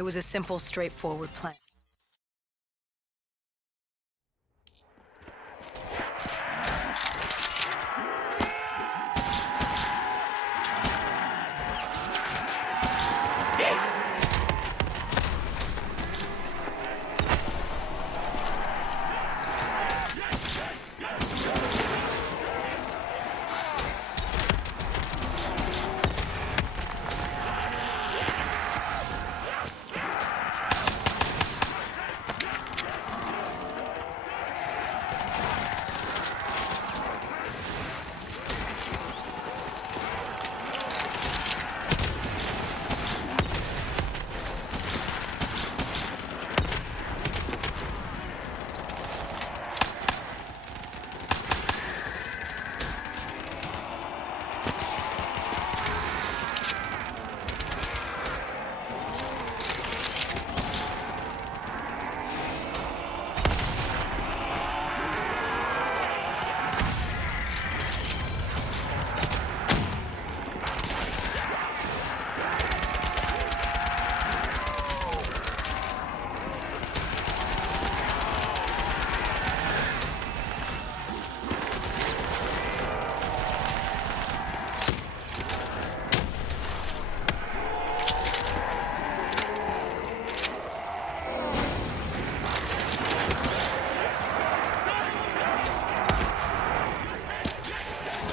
It was a simple, straightforward plan.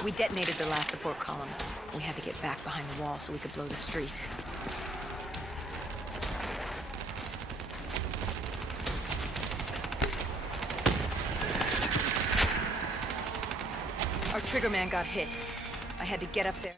We detonated the last support column. We had to get back behind the wall so we could blow the street. Our trigger man got hit. I had to get up there.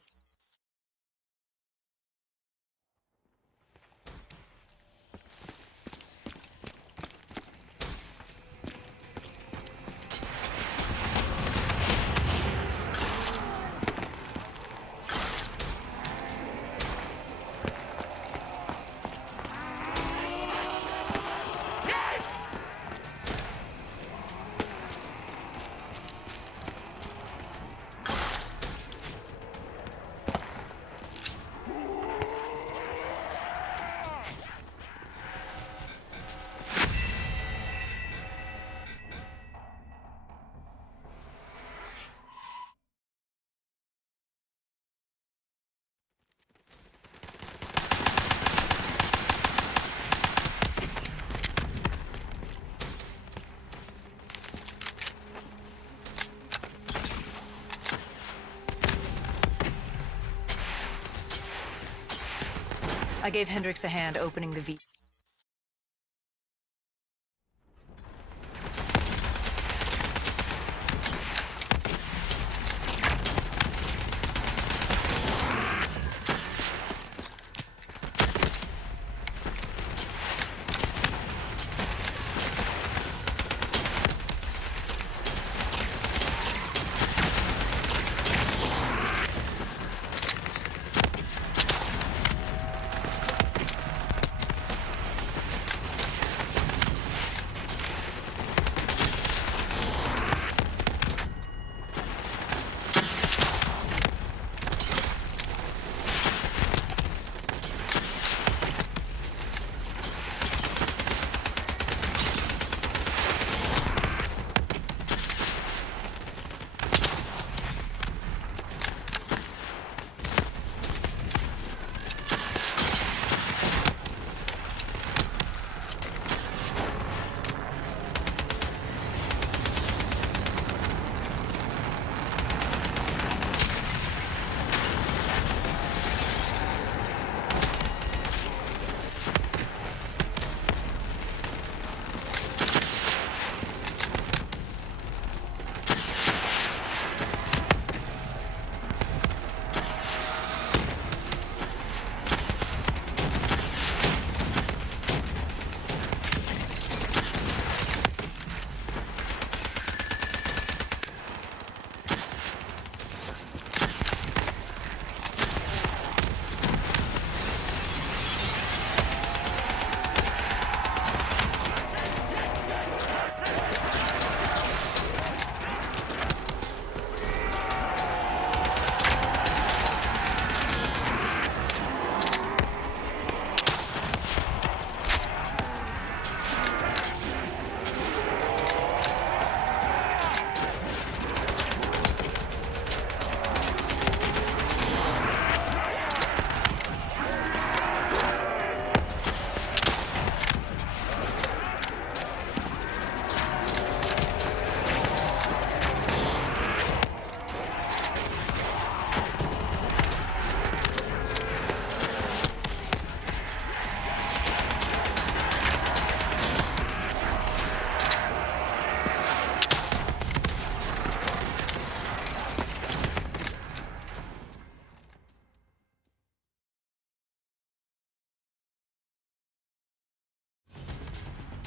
I gave Hendricks a hand opening the V.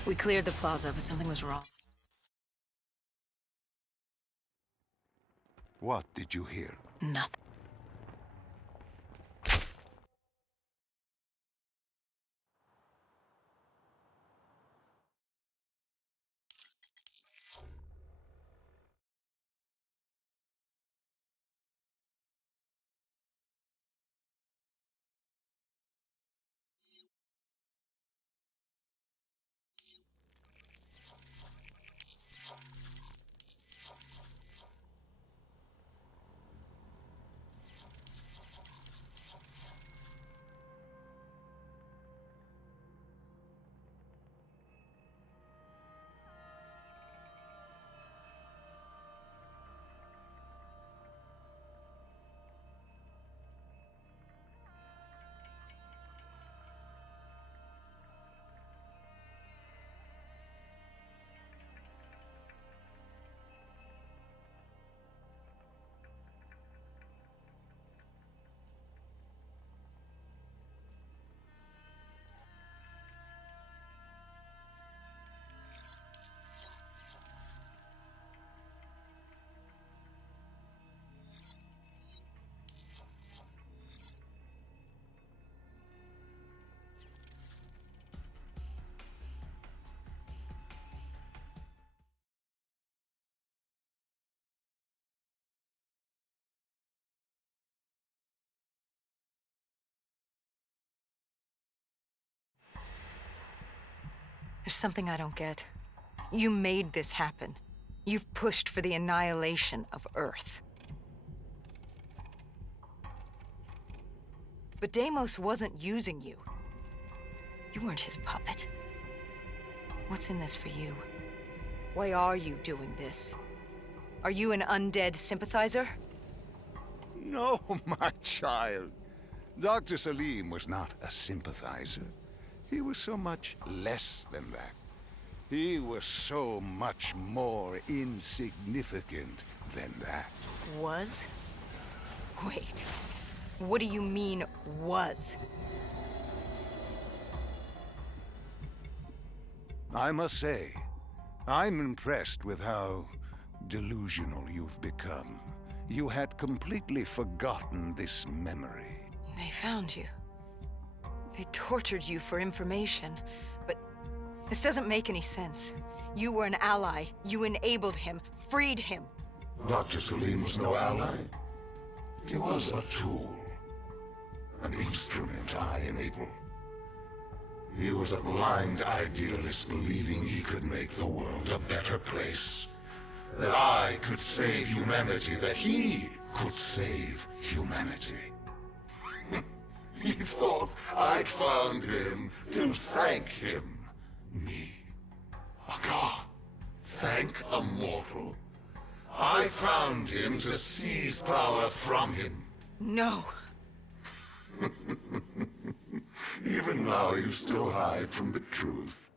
We cleared the plaza, but something was wrong. What did you hear? Nothing. There's something I don't get. You made this happen. You've pushed for the annihilation of Earth. But Deimos wasn't using you. You weren't his puppet. What's in this for you? Why are you doing this? Are you an undead sympathizer? No, my child. Dr. Salim was not a sympathizer. He was so much less than that. He was so much more insignificant than that. Was? Wait. What do you mean, was? I must say, I'm impressed with how delusional you've become. You had completely forgotten this memory. They found you. They tortured you for information, but this doesn't make any sense. You were an ally. You enabled him, freed him. Dr. Salim was no ally. He was a tool. An instrument I enabled. He was a blind idealist believing he could make the world a better place. That I could save humanity, that he could save humanity. He thought I'd found him to thank him. Me. A god. Thank a mortal. I found him to seize power from him. No. Even now you still hide from the truth.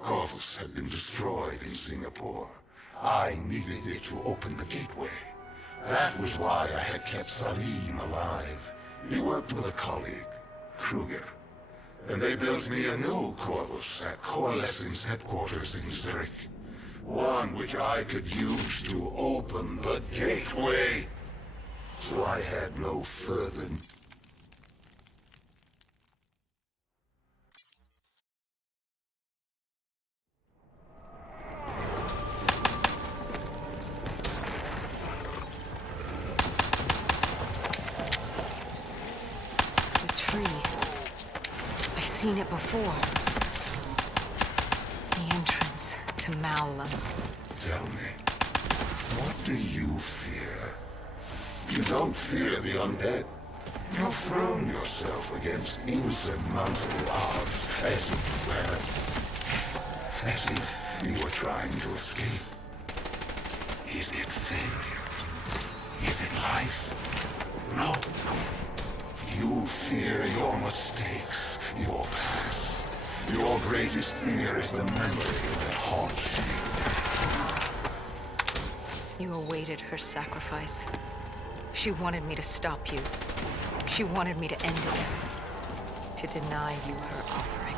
Corvus had been destroyed in Singapore. I needed it to open the gateway. That was why I had kept Salim alive. He worked with a colleague, Kruger. And they built me a new Corvus at Coalescence headquarters in Zurich. One which I could use to open the gateway. So I had no further... I've seen it before. The entrance to Malum. Tell me, what do you fear? You don't fear the undead. You've thrown yourself against insurmountable odds as if you were. As if you were trying to escape. Is it failure? Is it life? No. You fear your mistakes, your past. Your greatest fear is the memory that haunts you. You awaited her sacrifice. She wanted me to stop you. She wanted me to end it. To deny you her offering.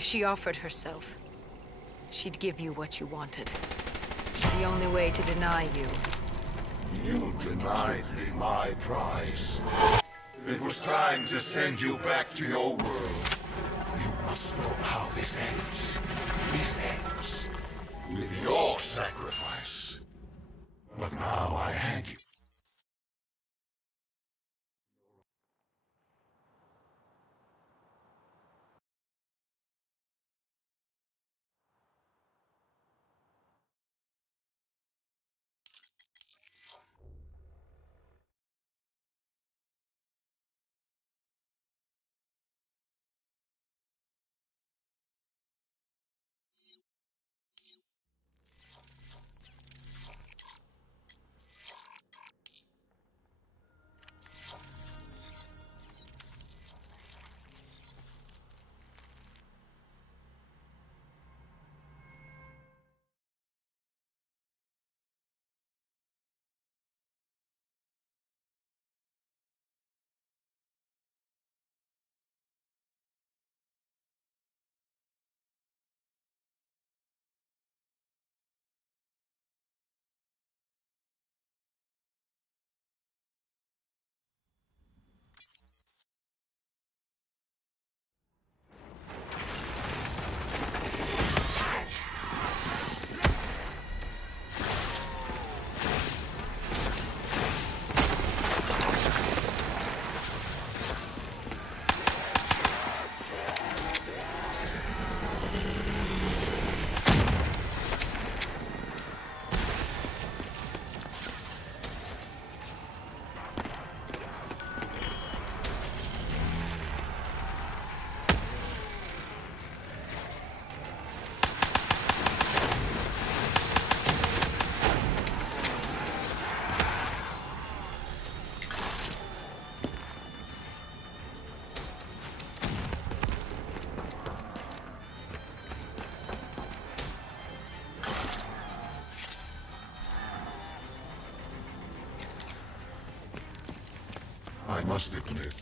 If she offered herself, she'd give you what you wanted. The only way to deny you... You denied me my prize. It was time to send you back to your world. You must know how this ends. This ends with your sacrifice. But now I hand you. I must admit,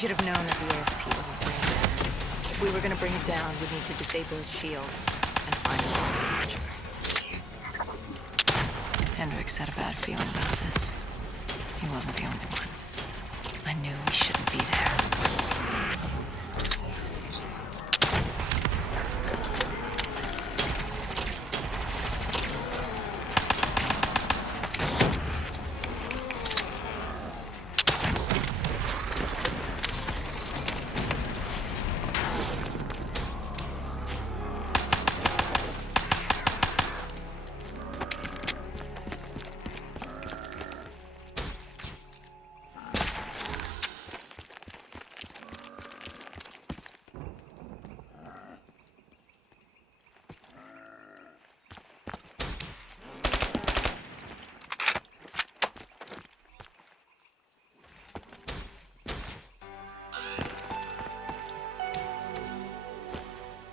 should have known that the ASP wasn't brain dead. If we were gonna bring it down, we'd need to disable his shield and find him. Hendricks had a bad feeling about this. He wasn't the only one. I knew we shouldn't be there.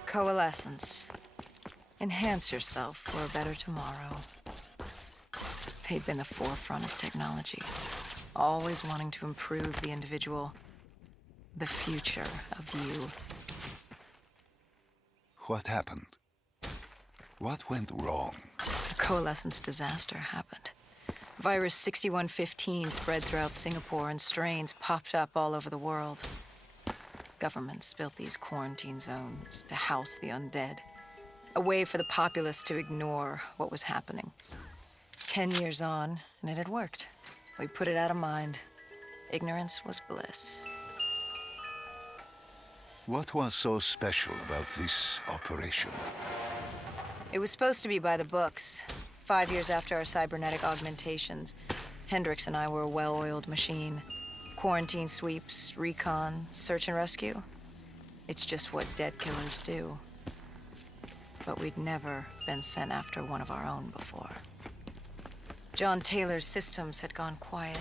Coalescence. Enhance yourself for a better tomorrow. They'd been the forefront of technology, always wanting to improve the individual, the future of you. What happened? What went wrong? A coalescence disaster happened. Virus 6115 spread throughout Singapore and strains popped up all over the world. Governments built these quarantine zones to house the undead, a way for the populace to ignore what was happening. 10 years on, and it had worked. We put it out of mind. Ignorance was bliss. What was so special about this operation? It was supposed to be by the books. 5 years after our cybernetic augmentations, Hendricks and I were a well-oiled machine. Quarantine sweeps, recon, search and rescue. It's just what dead killers do. But we'd never been sent after one of our own before. John Taylor's systems had gone quiet.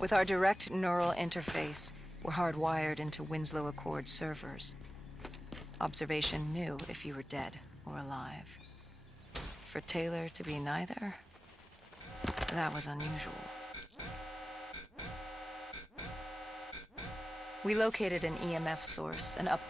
With our direct neural interface, we're hardwired into Winslow Accord servers. Observation knew if you were dead or alive. For Taylor to be neither, that was unusual. We located an EMF source and up.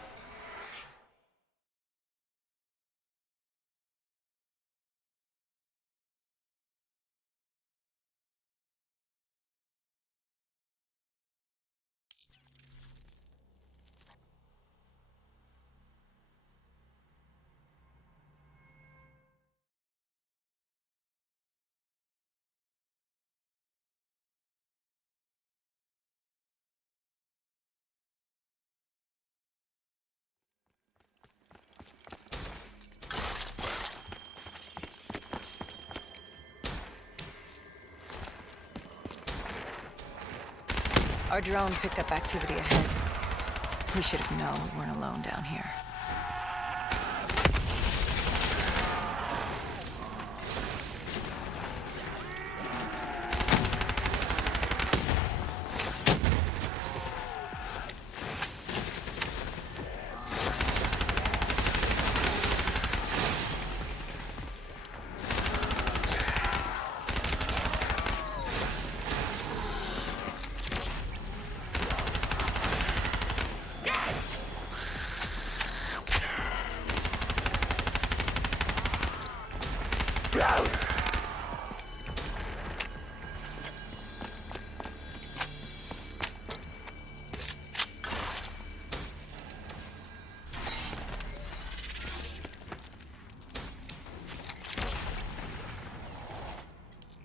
Our drone picked up activity ahead. We should have known we weren't alone down here.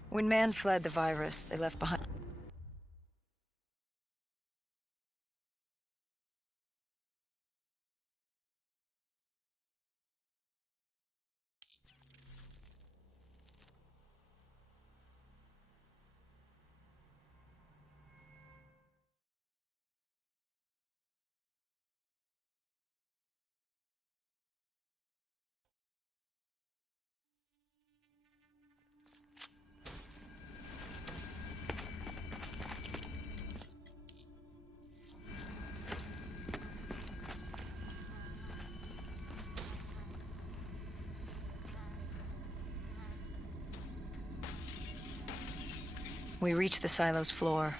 When man fled the virus, they left behind. We reached the silo's floor,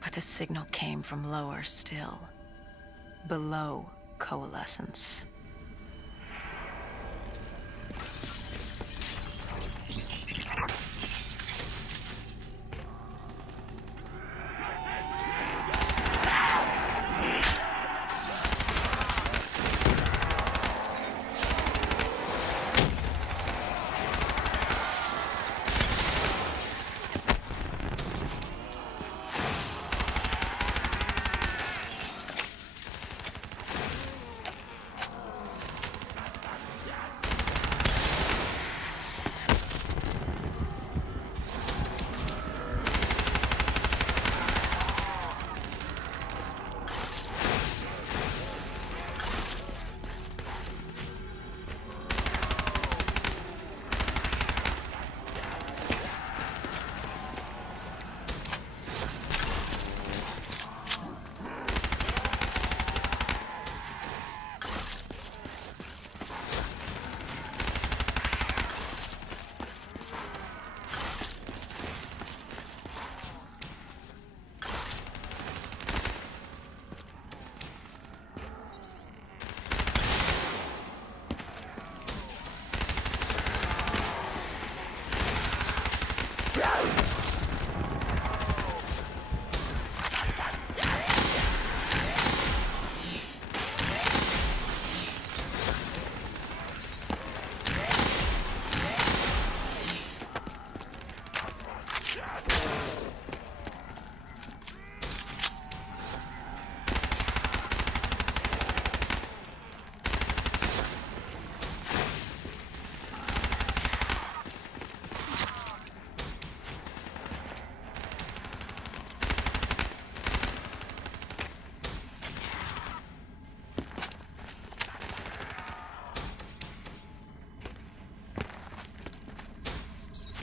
but the signal came from lower still, below coalescence.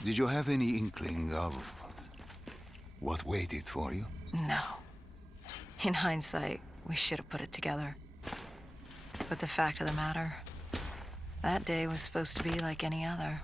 Did you have any inkling of what waited for you? No. In hindsight, we should have put it together. But the fact of the matter, that day was supposed to be like any other.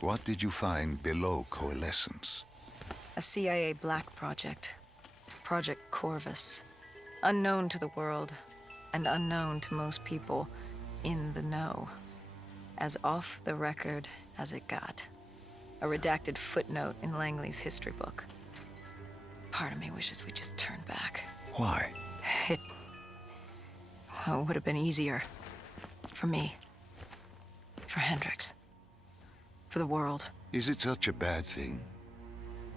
What did you find below coalescence? A CIA black project. Project Corvus. Unknown to the world, and unknown to most people in the know. As off the record as it got. A redacted footnote in Langley's history book. Part of me wishes we just turned back. Why? It would have been easier. For me. For Hendrix. For the world. Is it such a bad thing?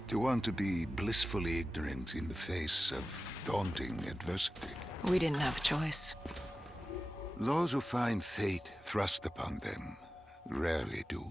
To want to be blissfully ignorant in the face of daunting adversity? We didn't have a choice. Those who find fate thrust upon them rarely do.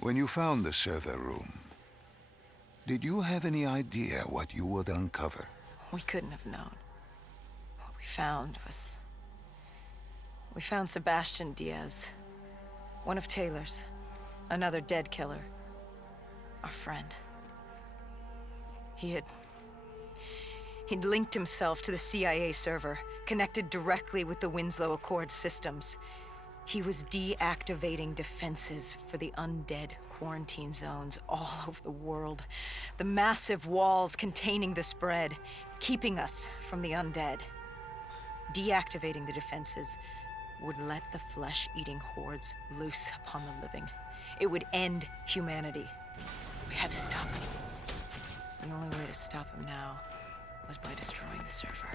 When you found the server room, did you have any idea what you would uncover? We couldn't have known. What we found was... We found Sebastian Diaz. One of Taylor's. Another dead killer. Our friend. He'd linked himself to the CIA server, connected directly with the Winslow Accord systems. He was deactivating defenses for the undead quarantine zones all over the world. The massive walls containing the spread, keeping us from the undead. Deactivating the defenses would let the flesh-eating hordes loose upon the living. It would end humanity. We had to stop him. And the only way to stop him now was by destroying the server.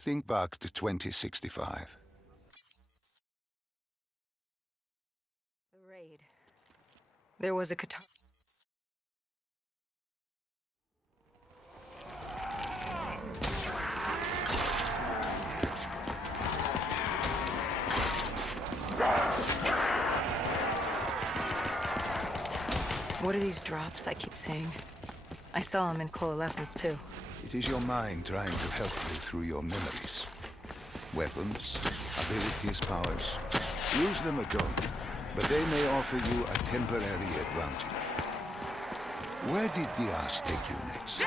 Think back to 2065. The raid. There was a Qatar. What are these drops I keep seeing? I saw them in Coalescence too. It is your mind trying to help you through your memories. Weapons, abilities, powers. Use them or don't, but they may offer you a temporary advantage. Where did Diaz take you next?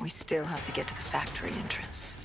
We still have to get to the factory entrance.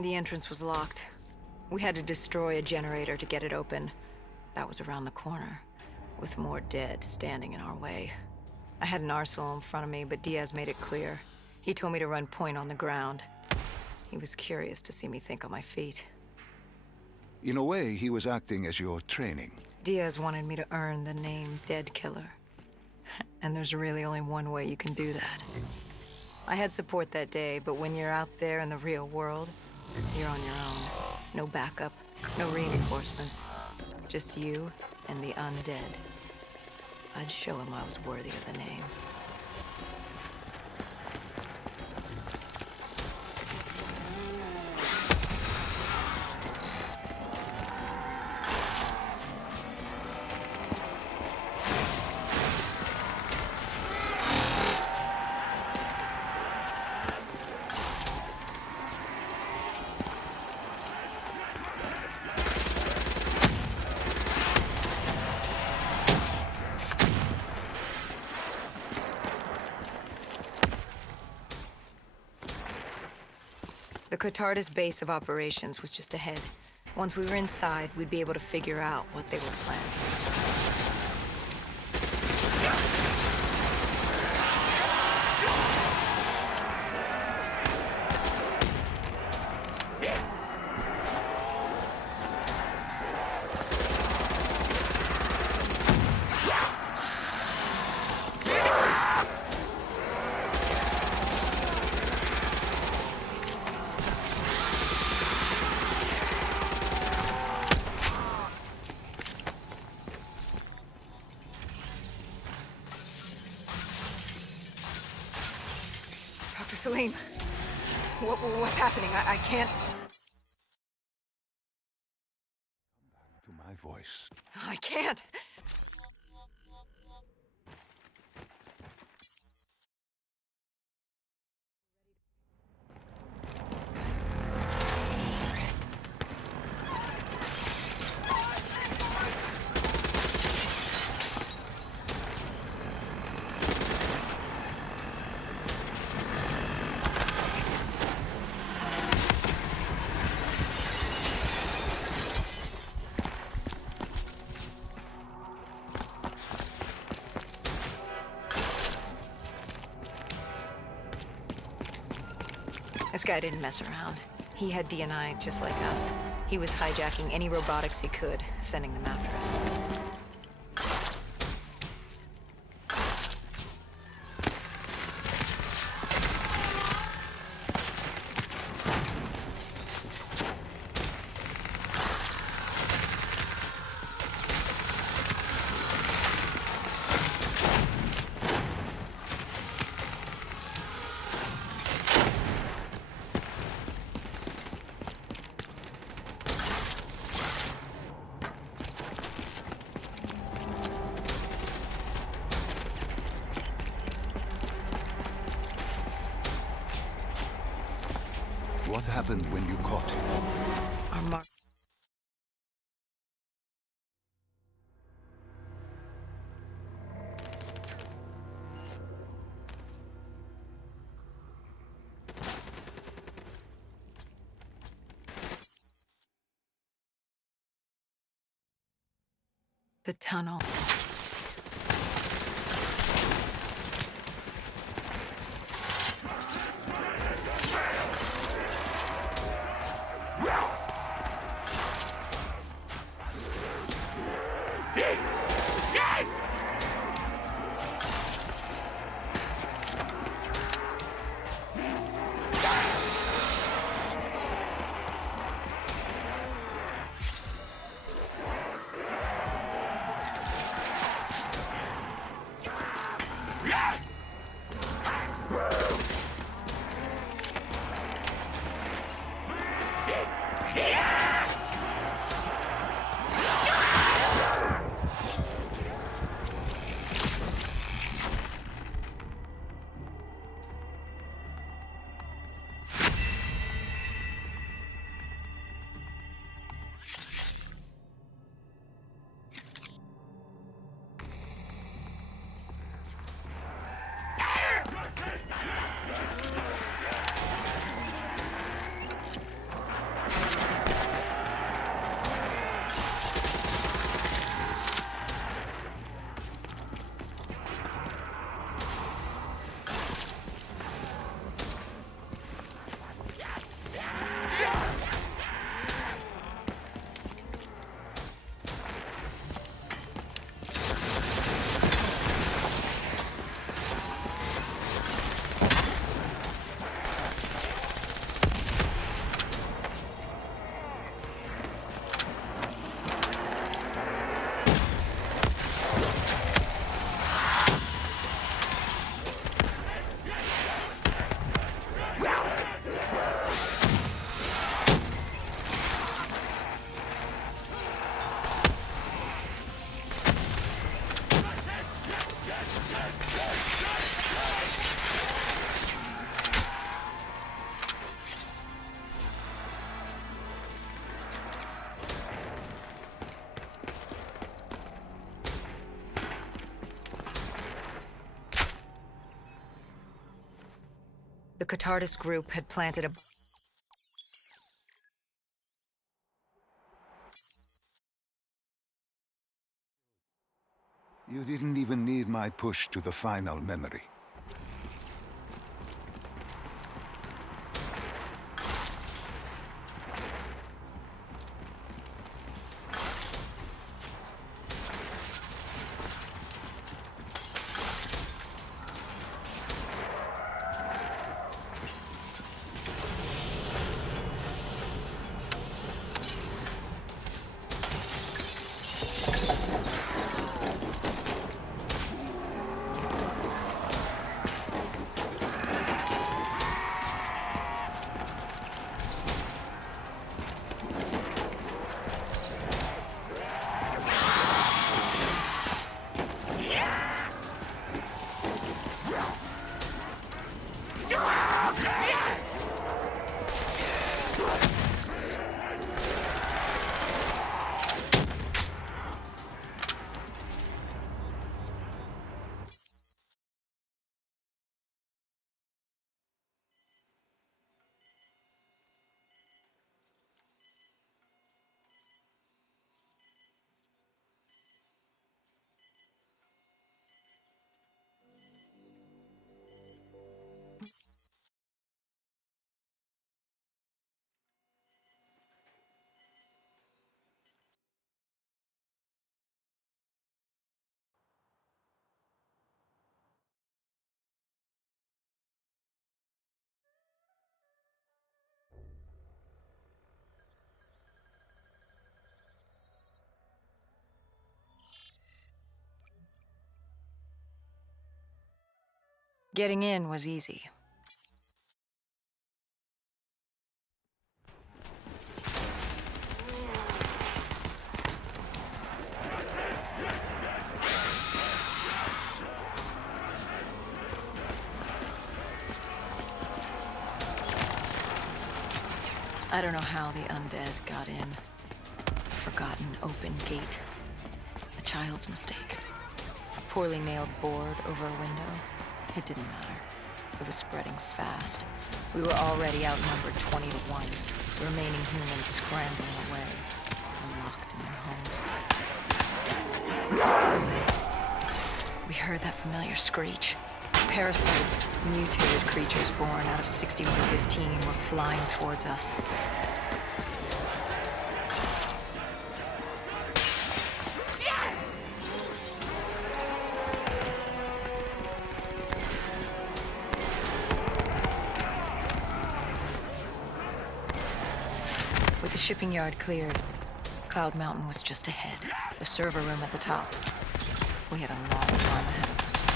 The entrance was locked. We had to destroy a generator to get it open. That was around the corner, with more dead standing in our way. I had an arsenal in front of me, but Diaz made it clear. He told me to run point on the ground. He was curious to see me think on my feet. In a way, he was acting as your training. Diaz wanted me to earn the name Dead Killer. And there's really only one way you can do that. I had support that day, but when you're out there in the real world, you're on your own. No backup, no reinforcements. Just you and the undead. I'd show him I was worthy of the name. The Catardis base of operations was just ahead. Once we were inside, we'd be able to figure out what they were planning. Dr. Salim, what's happening? I can't... To my voice. I can't. This guy didn't mess around. He had D&I just like us. He was hijacking any robotics he could, sending them after us. What happened when you caught him? Our mark. The tunnel. The Catardus group had planted a... You didn't even need my push to the final memory. Getting in was easy. I don't know how the undead got in. A forgotten open gate. A child's mistake. A poorly nailed board over a window. It didn't matter. It was spreading fast. We were already outnumbered 20 to 1. The remaining humans scrambling away, locked in their homes. We heard that familiar screech. Parasites, mutated creatures born out of 6115, were flying towards us. With the shipping yard cleared, Cloud Mountain was just ahead, the server room at the top. We had a long time ahead of us.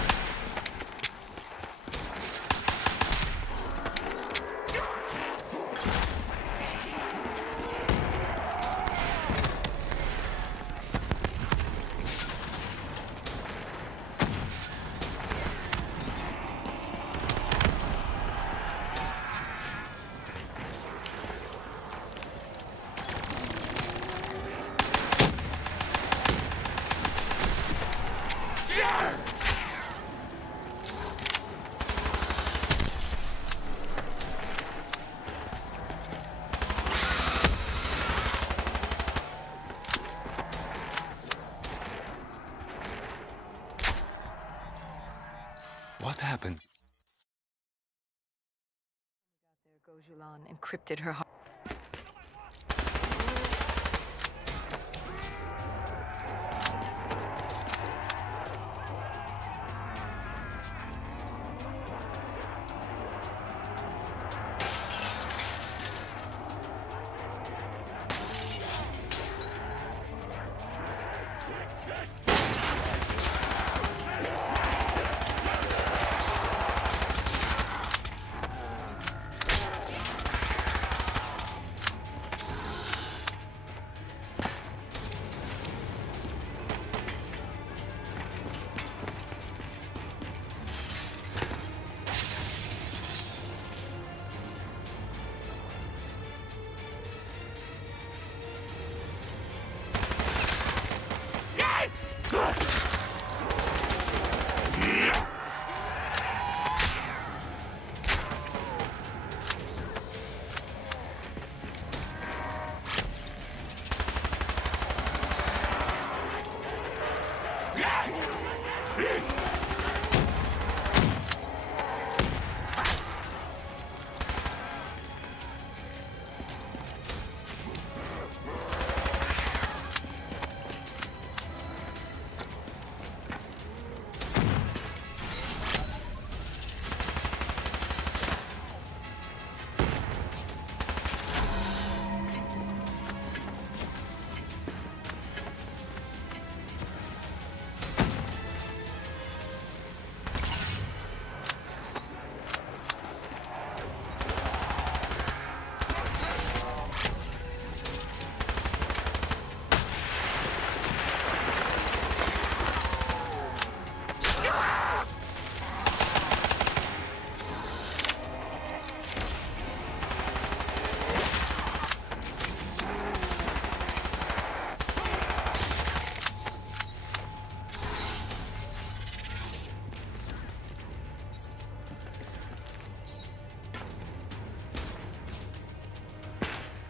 What happened? There Gojulan encrypted her heart.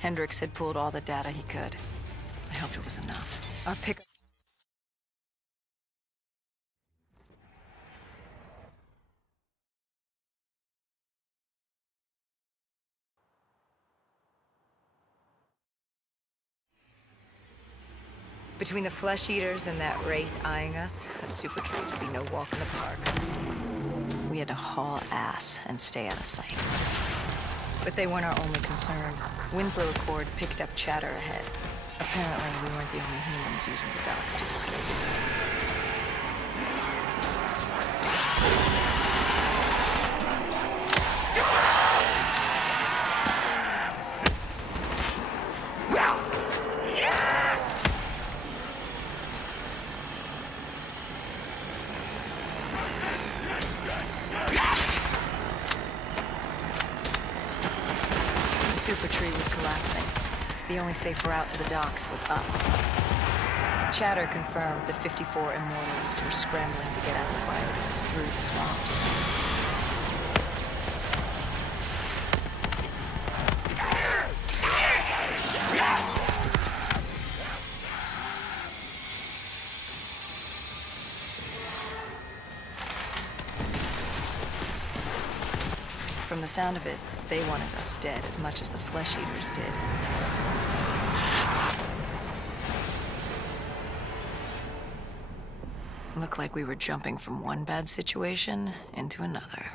Hendricks had pulled all the data he could. I hoped it was enough. Our pick... Between the flesh eaters and that wraith eyeing us, a super trees would be no walk in the park. We had to haul ass and stay out of sight. But they weren't our only concern. Winslow Accord picked up chatter ahead. Apparently, we weren't the only humans using the docks to escape. super tree was collapsing. The only safe route to the docks was up. Chatter confirmed the 54 Immortals were scrambling to get out the biodomes through the swamps. From the sound of it, they wanted us dead as much as the flesh eaters did. Looked like we were jumping from one bad situation into another.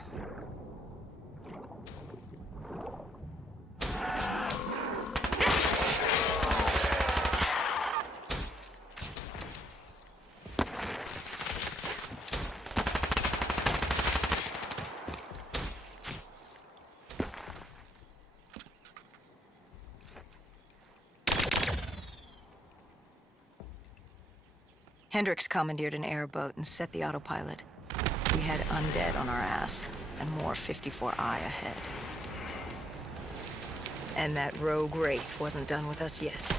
Hendricks commandeered an airboat and set the autopilot. We had undead on our ass, and more 54I ahead. And that rogue wraith wasn't done with us yet.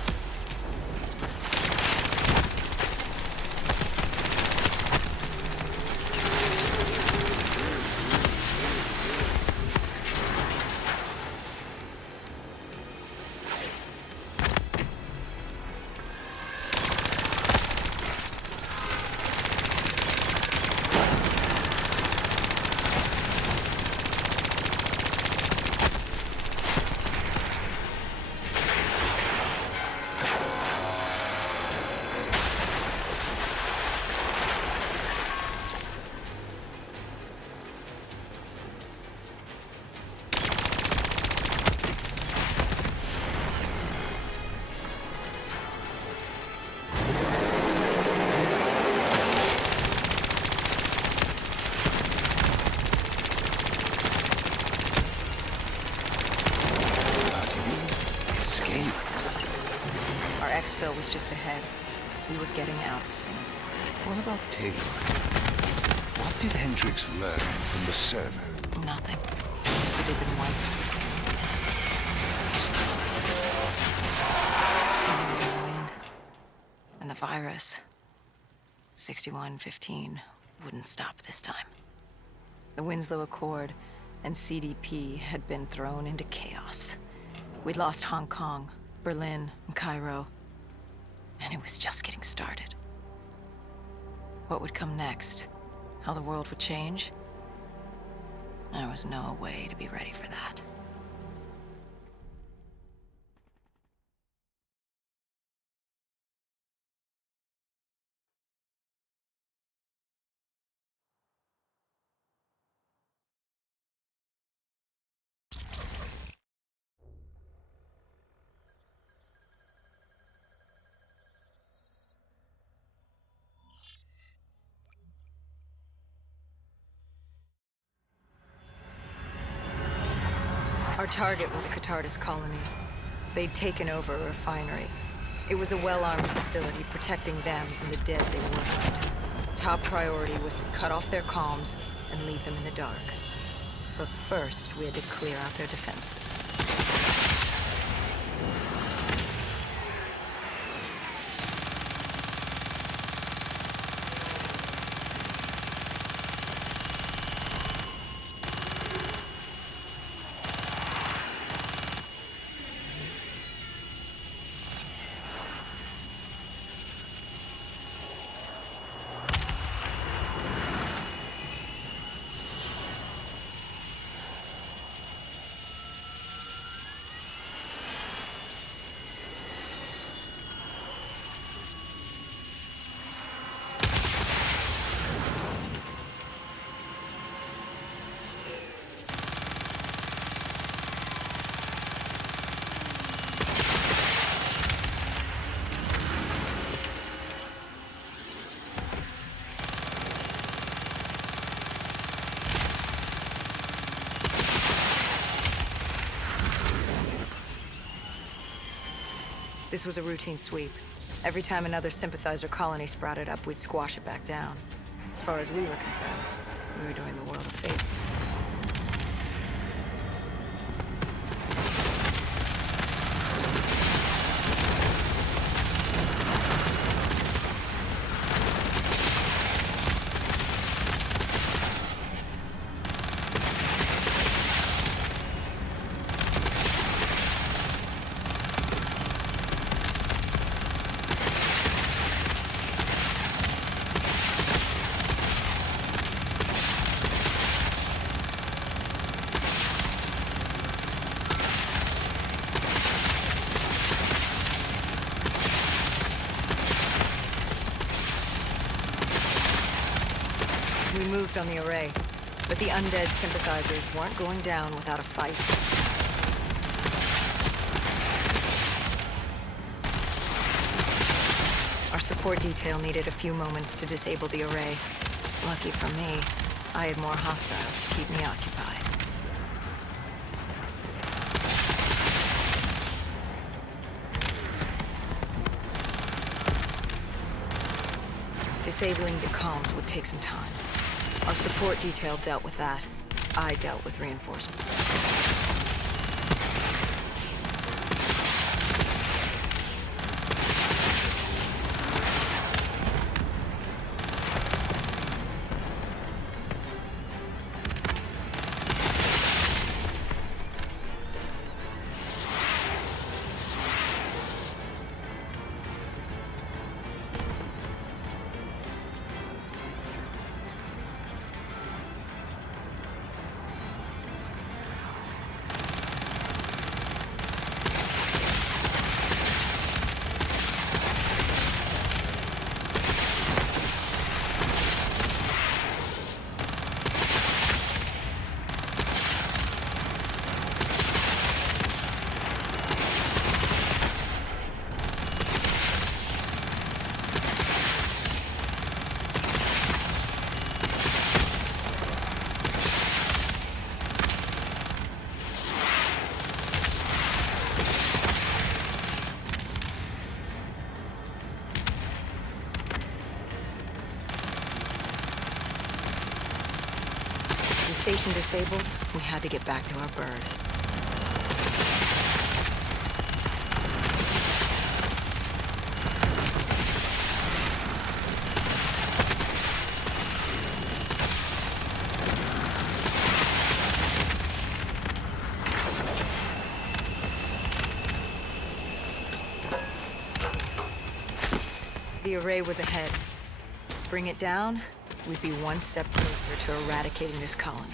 Exfil was just ahead. We were getting out of sync. What about Taylor? What did Hendricks learn from the server? Nothing. It had been wiped. Taylor was in the wind. And the virus, 6115, wouldn't stop this time. The Winslow Accord and CDP had been thrown into chaos. We'd lost Hong Kong, Berlin, and Cairo. And it was just getting started. What would come next? How the world would change? There was no way to be ready for that. Our target was a Catardus colony. They'd taken over a refinery. It was a well-armed facility protecting them from the dead they worshipped. Top priority was to cut off their comms and leave them in the dark. But first, we had to clear out their defenses. This was a routine sweep. Every time another sympathizer colony sprouted up, we'd squash it back down. As far as we were concerned, we were doing the world a favor. We moved on the array, but the undead sympathizers weren't going down without a fight. Our support detail needed a few moments to disable the array. Lucky for me, I had more hostiles to keep me occupied. Disabling the comms would take some time. Our support detail dealt with that. I dealt with reinforcements. Station disabled, we had to get back to our bird. The array was ahead. Bring it down, we'd be one step closer to eradicating this colony.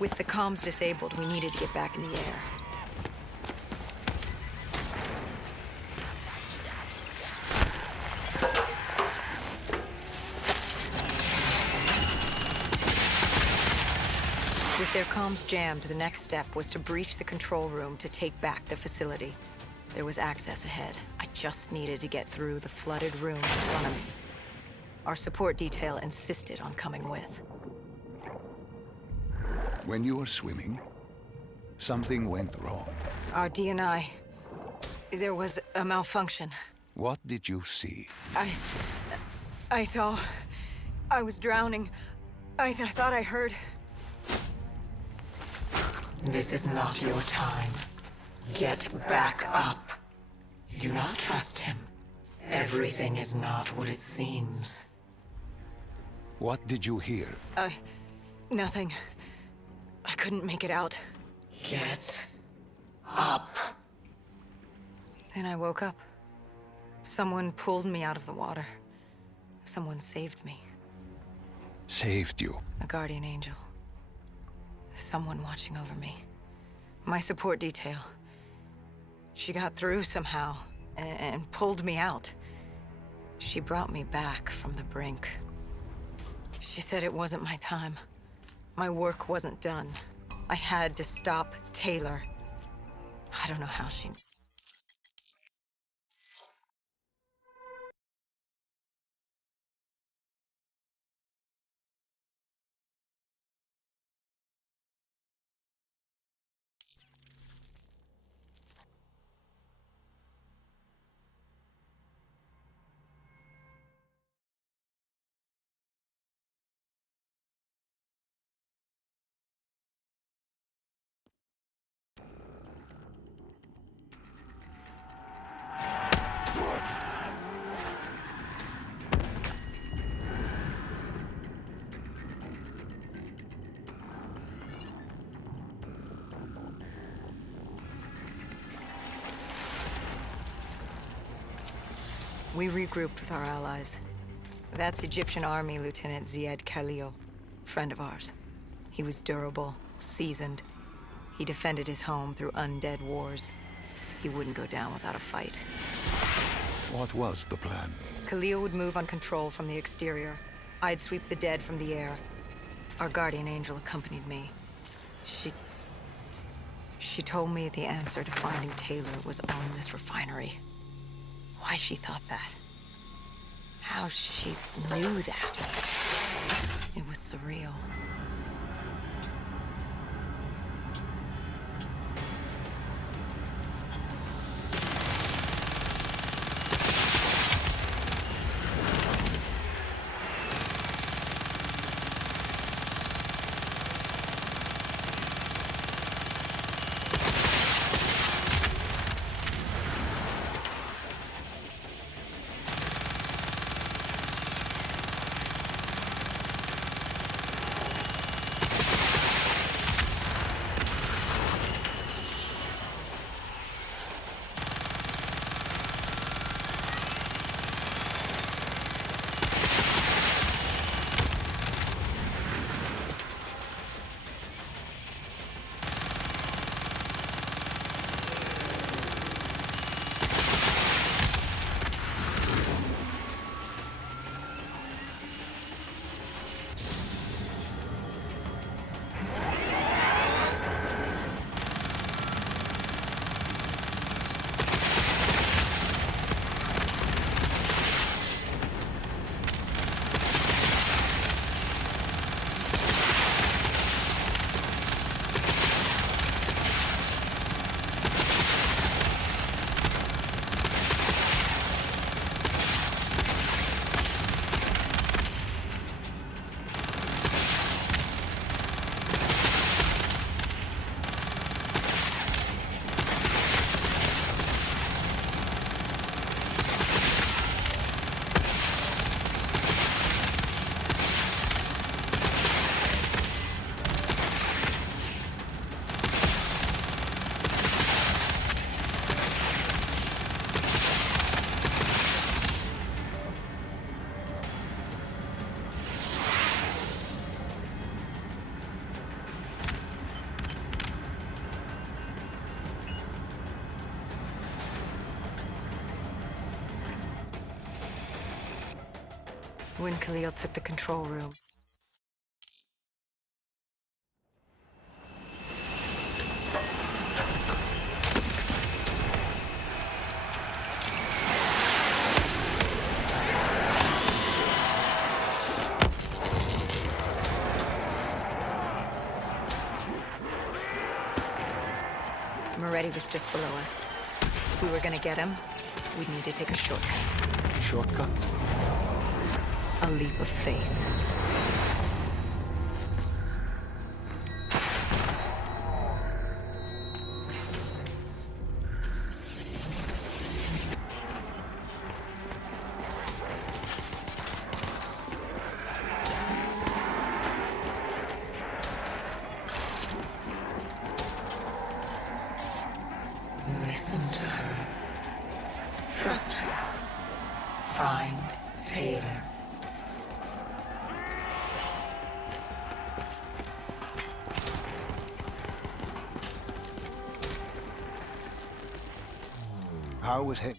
With the comms disabled, we needed to get back in the air. With their comms jammed, the next step was to breach the control room to take back the facility. There was access ahead. I just needed to get through the flooded room in front of me. Our support detail insisted on coming with. When you were swimming, something went wrong. Our D&I... there was a malfunction. What did you see? I saw... I was drowning. I thought I heard... This is not your time. Get back up. Do not trust him. Everything is not what it seems. What did you hear? Nothing. I couldn't make it out. Get up. Then I woke up. Someone pulled me out of the water. Someone saved me. Saved you. A guardian angel. Someone watching over me. My support detail. She got through somehow and pulled me out. She brought me back from the brink. She said it wasn't my time. My work wasn't done. I had to stop Taylor. I don't know how she... We regrouped with our allies. That's Egyptian Army Lieutenant Ziad Khalil, friend of ours. He was durable, seasoned. He defended his home through undead wars. He wouldn't go down without a fight. What was the plan? Khalil would move on control from the exterior. I'd sweep the dead from the air. Our guardian angel accompanied me. She told me the answer to finding Taylor was on this refinery. Why she thought that. How she knew that. It was surreal. When Khalil took the control room. Moretti was just below us. If we were gonna get him, we'd need to take a shortcut. Shortcut? A leap of faith. Listen to her. Trust her. Find Taylor. How was he?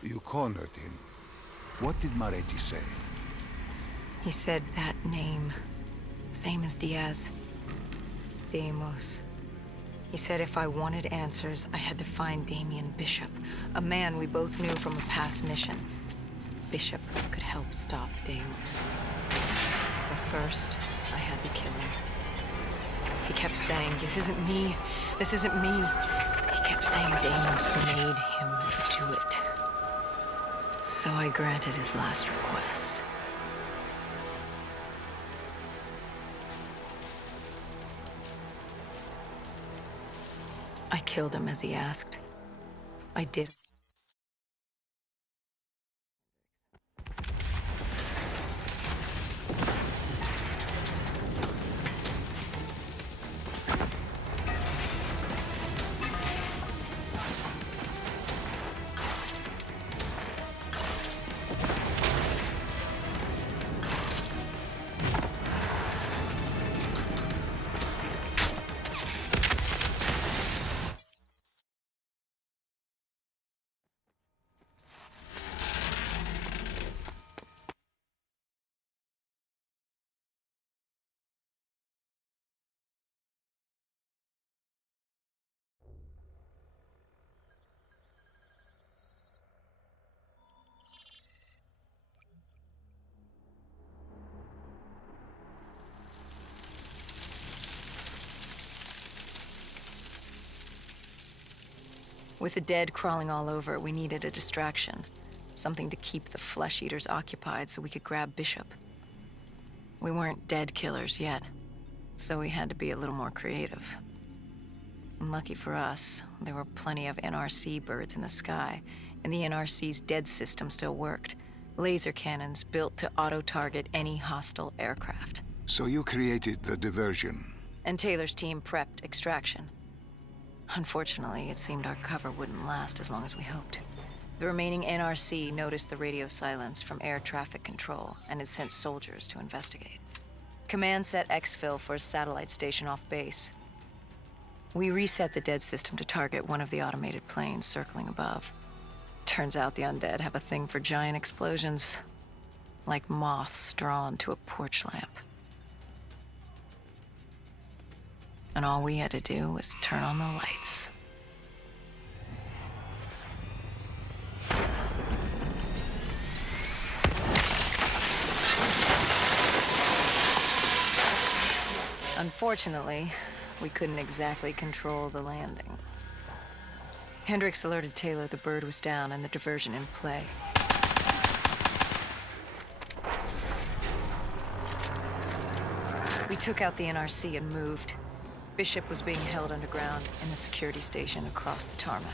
You cornered him. What did Maretti say? He said that name. Same as Diaz. Deimos. He said if I wanted answers, I had to find Damien Bishop, a man we both knew from a past mission. Bishop could help stop Deimos. But first, I had to kill him. He kept saying, this isn't me, this isn't me. He kept saying Deimos made him do it. So I granted his last request. I killed him as he asked. I did. With the dead crawling all over, we needed a distraction. Something to keep the flesh eaters occupied so we could grab Bishop. We weren't dead killers yet, so we had to be a little more creative. And lucky for us, there were plenty of NRC birds in the sky, and the NRC's dead system still worked. Laser cannons built to auto-target any hostile aircraft. So you created the diversion. And Taylor's team prepped extraction. Unfortunately, it seemed our cover wouldn't last as long as we hoped. The remaining NRC noticed the radio silence from air traffic control and had sent soldiers to investigate. Command set exfil for a satellite station off base. We reset the dead system to target one of the automated planes circling above. Turns out the undead have a thing for giant explosions, like moths drawn to a porch lamp. And all we had to do was turn on the lights. Unfortunately, we couldn't exactly control the landing. Hendricks alerted Taylor the bird was down and the diversion in play. We took out the NRC and moved. Bishop was being held underground in the security station across the tarmac.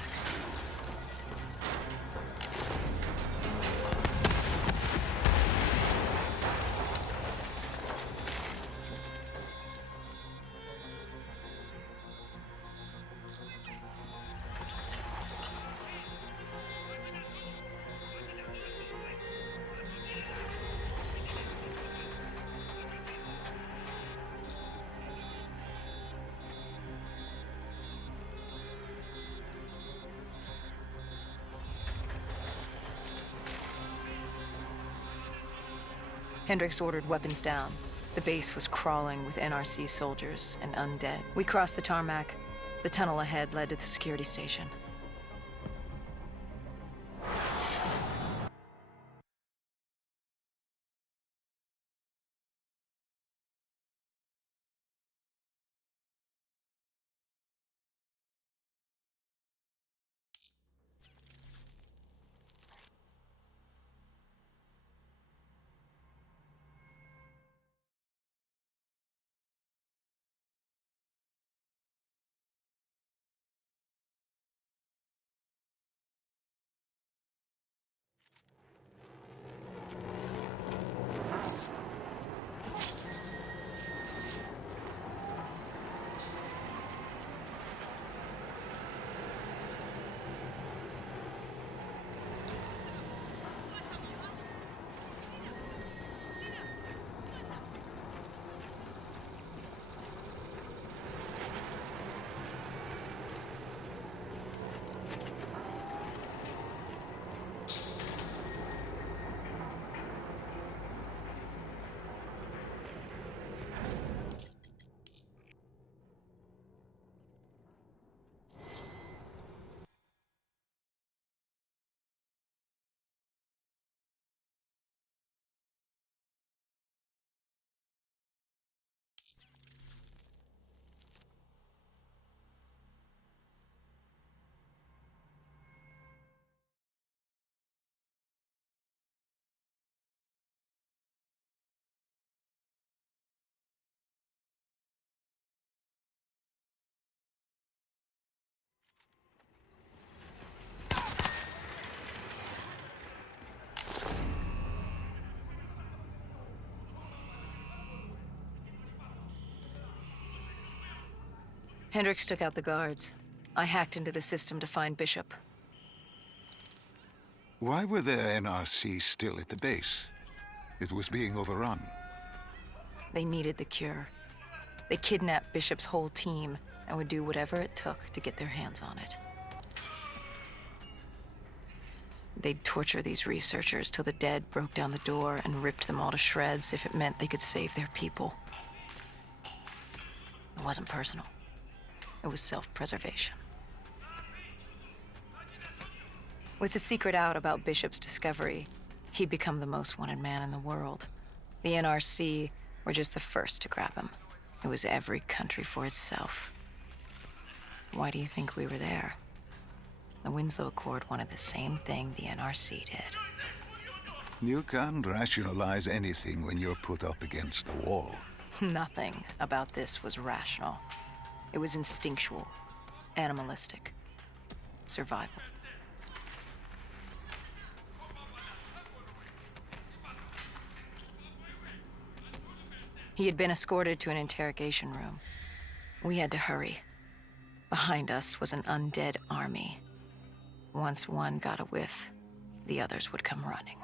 Hendricks ordered weapons down. The base was crawling with NRC soldiers and undead. We crossed the tarmac. The tunnel ahead led to the security station. Hendricks took out the guards. I hacked into the system to find Bishop. Why were the NRC still at the base? It was being overrun. They needed the cure. They kidnapped Bishop's whole team and would do whatever it took to get their hands on it. They'd torture these researchers till the dead broke down the door and ripped them all to shreds if it meant they could save their people. It wasn't personal. It was self-preservation. With the secret out about Bishop's discovery, he'd become the most wanted man in the world. The NRC were just the first to grab him. It was every country for itself. Why do you think we were there? The Winslow Accord wanted the same thing the NRC did. You can't rationalize anything when you're put up against the wall. Nothing about this was rational. It was instinctual, animalistic, survival. He had been escorted to an interrogation room. We had to hurry. Behind us was an undead army. Once one got a whiff, the others would come running.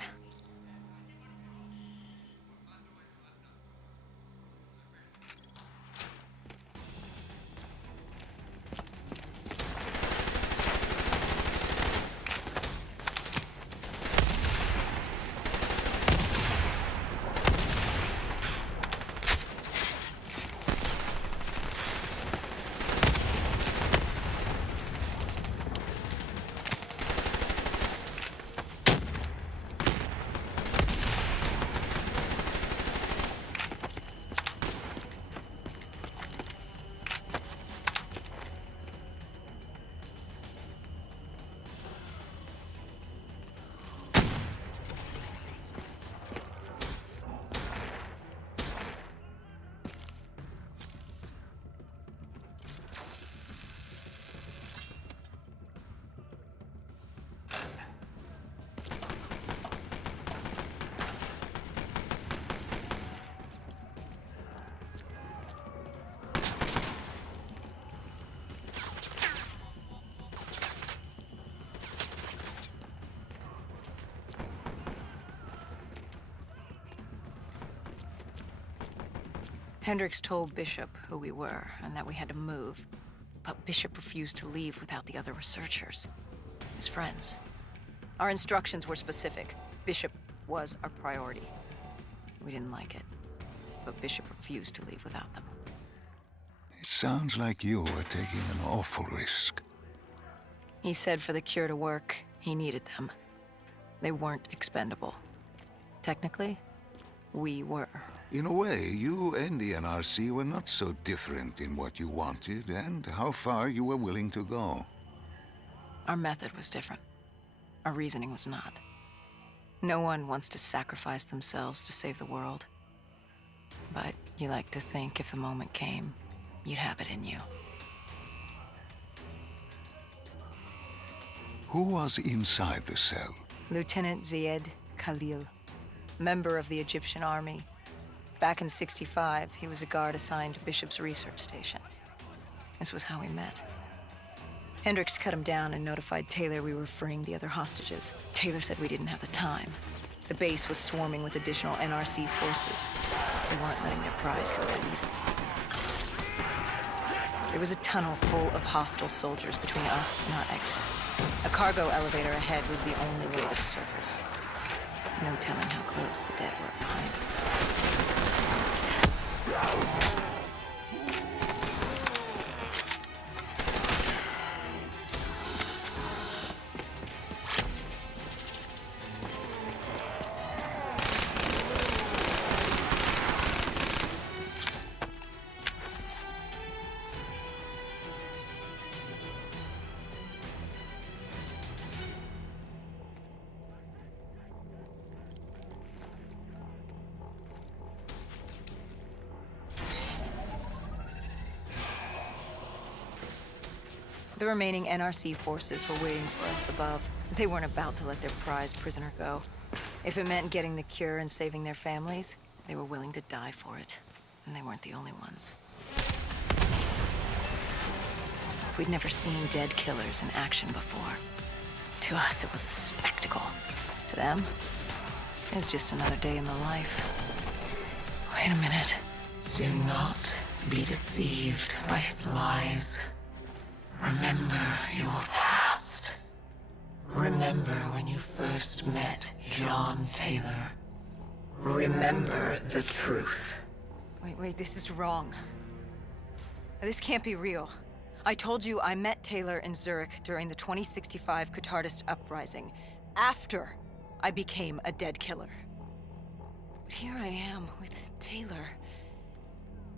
Hendricks told Bishop who we were and that we had to move, but Bishop refused to leave without the other researchers, his friends. Our instructions were specific. Bishop was our priority. We didn't like it, but Bishop refused to leave without them. It sounds like you were taking an awful risk. He said for the cure to work, he needed them. They weren't expendable. Technically, we were. In a way, you and the NRC were not so different in what you wanted and how far you were willing to go. Our method was different. Our reasoning was not. No one wants to sacrifice themselves to save the world. But you like to think if the moment came, you'd have it in you. Who was inside the cell? Lieutenant Ziyed Khalil, member of the Egyptian army. Back in '65, he was a guard assigned to Bishop's research station. This was how we met. Hendricks cut him down and notified Taylor we were freeing the other hostages. Taylor said we didn't have the time. The base was swarming with additional NRC forces. They weren't letting their prize go that easily. There was a tunnel full of hostile soldiers between us and our exit. A cargo elevator ahead was the only way to the surface. No telling how close the dead were behind us. The remaining NRC forces were waiting for us above. They weren't about to let their prized prisoner go. If it meant getting the cure and saving their families, they were willing to die for it. And they weren't the only ones. We'd never seen dead killers in action before. To us, it was a spectacle. To them, it was just another day in the life. Wait a minute. Do not be deceived by his lies. Remember your past. Remember when you first met John Taylor. Remember the truth. Wait, this is wrong. This can't be real. I told you I met Taylor in Zurich during the 2065 Catardist Uprising, after I became a dead killer. But here I am with Taylor,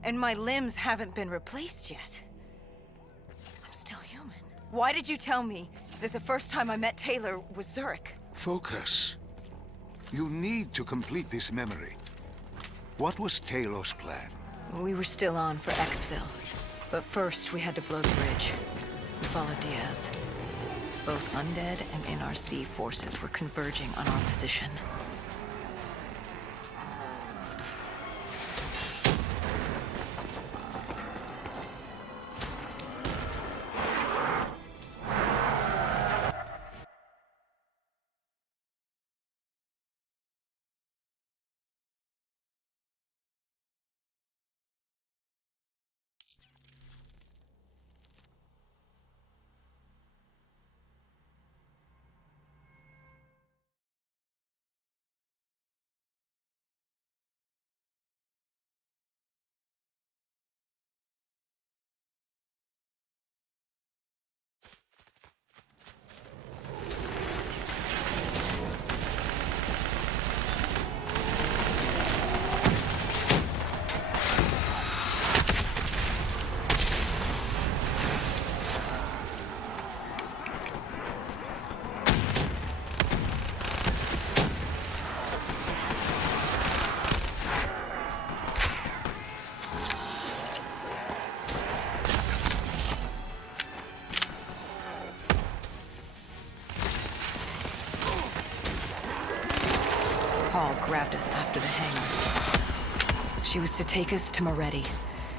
and my limbs haven't been replaced yet. I'm still human. Why did you tell me that the first time I met Taylor was Zurich? Focus. You need to complete this memory. What was Taylor's plan? We were still on for Exfil, but first we had to blow the bridge. We followed Diaz. Both undead and NRC forces were converging on our position. Paul grabbed us after the hangar. She was to take us to Moretti,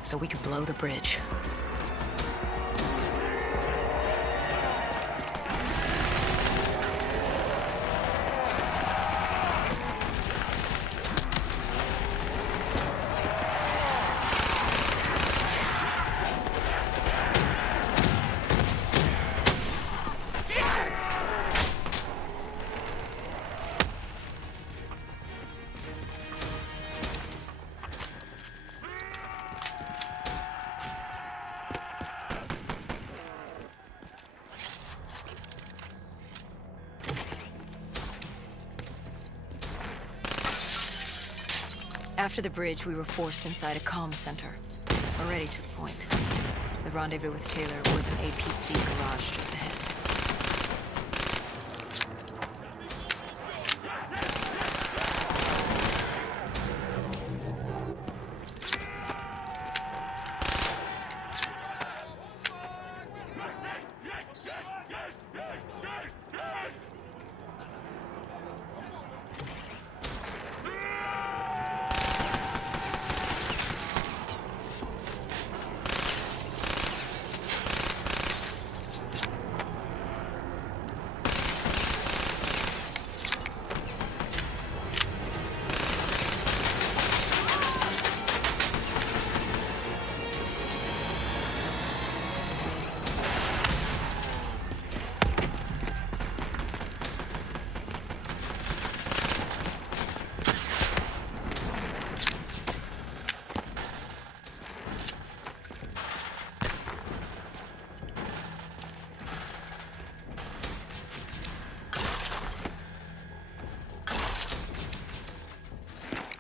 so we could blow the bridge. After the bridge, we were forced inside a comm center. Moretti took point. The rendezvous with Taylor was an APC garage just ahead.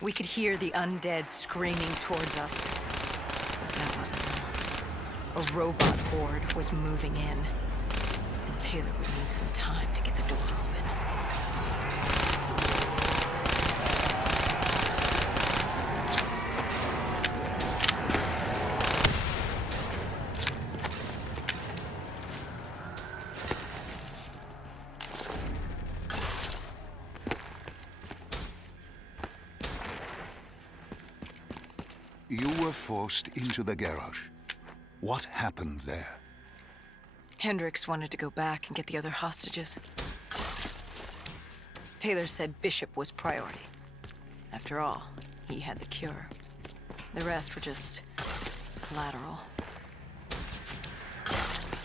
We could hear the undead screaming towards us. But that wasn't all. A robot horde was moving in. And Taylor would need some time to get the door open. You were forced into the garage. What happened there? Hendricks wanted to go back and get the other hostages. Taylor said Bishop was priority. After all, he had the cure. The rest were just collateral.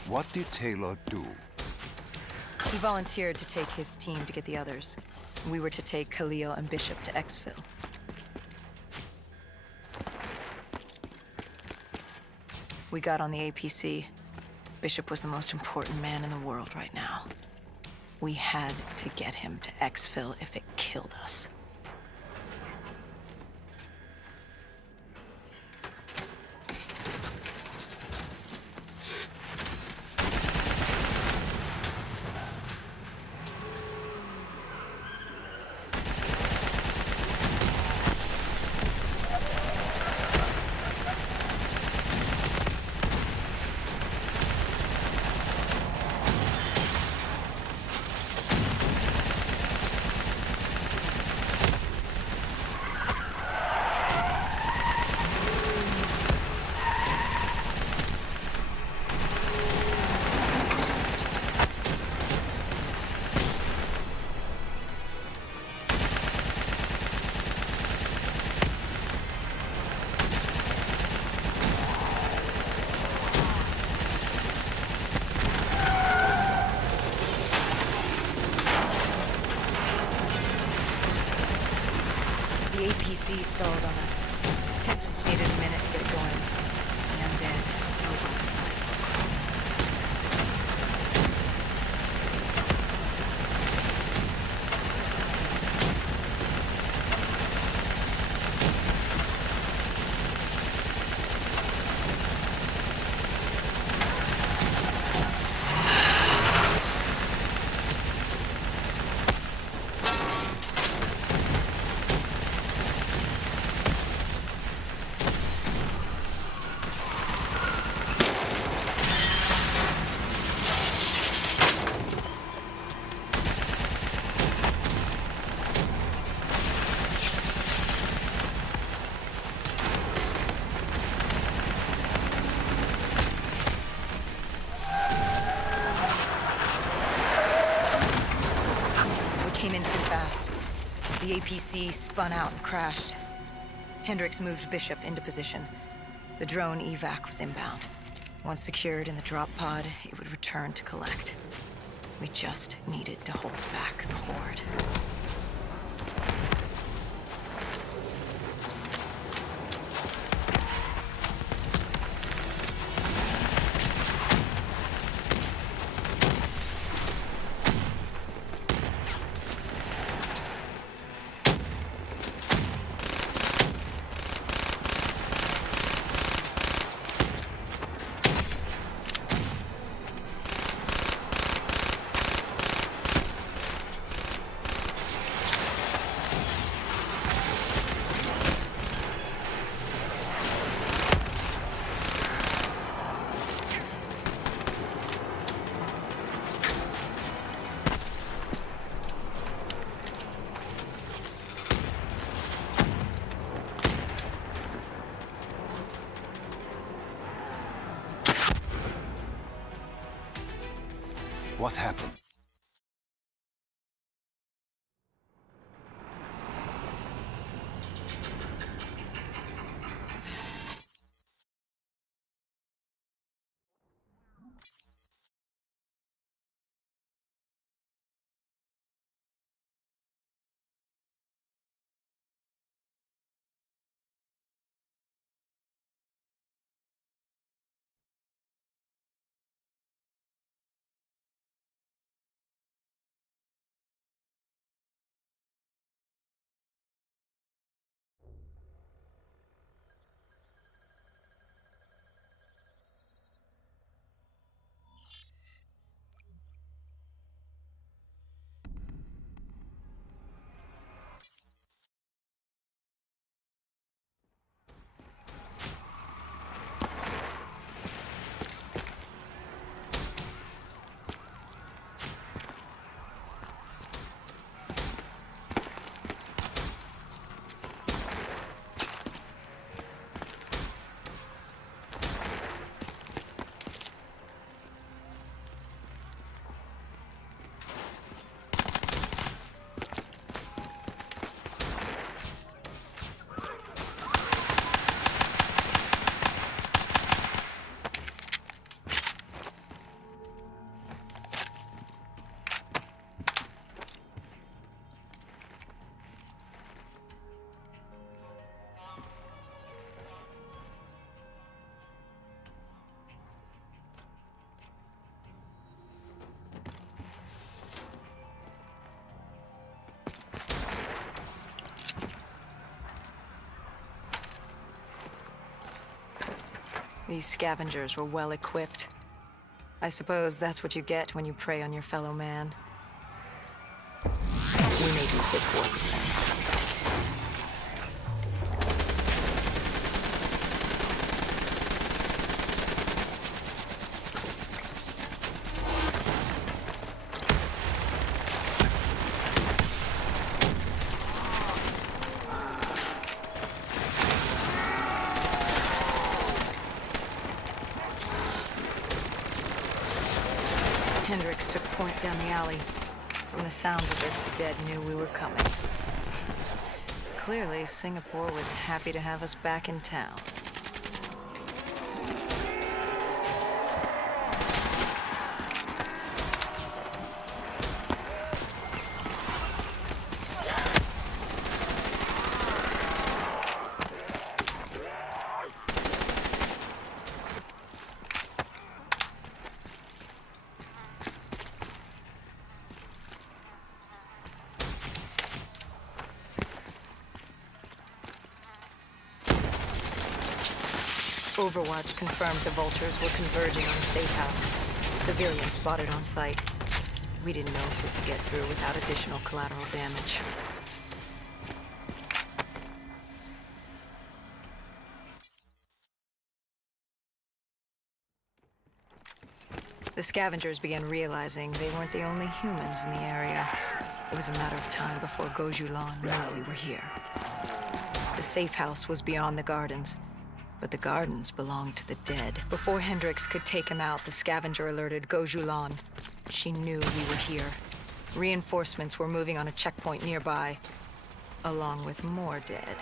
What did Taylor do? He volunteered to take his team to get the others. We were to take Khalil and Bishop to exfil. We got on the APC. Bishop was the most important man in the world right now. We had to get him to exfil if it killed us. The APC stalled on us. Needed a minute to get it going. The undead robots came in too fast. The APC spun out and crashed. Hendricks moved Bishop into position. The drone evac was inbound. Once secured in the drop pod, it would return to collect. We just needed to hold back the horde. What happened? These scavengers were well equipped. I suppose that's what you get when you prey on your fellow man. We may do quick work with them. Hendricks took point down the alley. From the sounds of it, the dead knew we were coming. Clearly, Singapore was happy to have us back in town. Overwatch confirmed the vultures were converging on the safe house. Civilians spotted on site. We didn't know if we could get through without additional collateral damage. The scavengers began realizing they weren't the only humans in the area. It was a matter of time before Gojulan knew we were here. The safe house was beyond the gardens. But the gardens belonged to the dead. Before Hendricks could take him out, the scavenger alerted Gojulan. She knew we were here. Reinforcements were moving on a checkpoint nearby, along with more dead.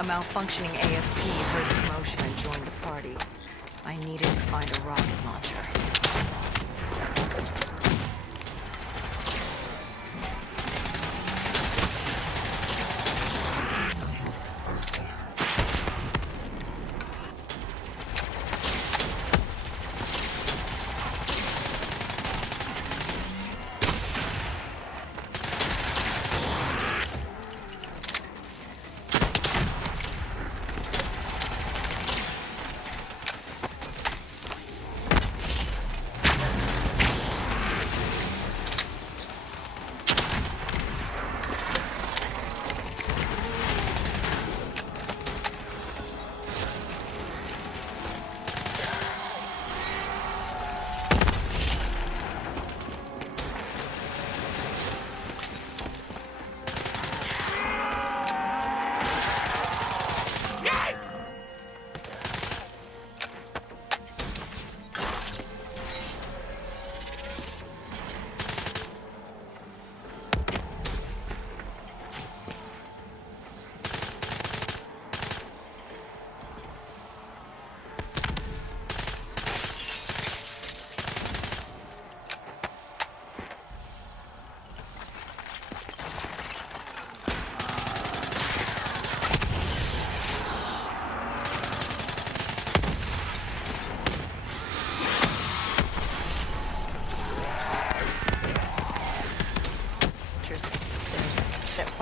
A malfunctioning ASP heard the commotion and joined the party. I needed to find a rocket launcher.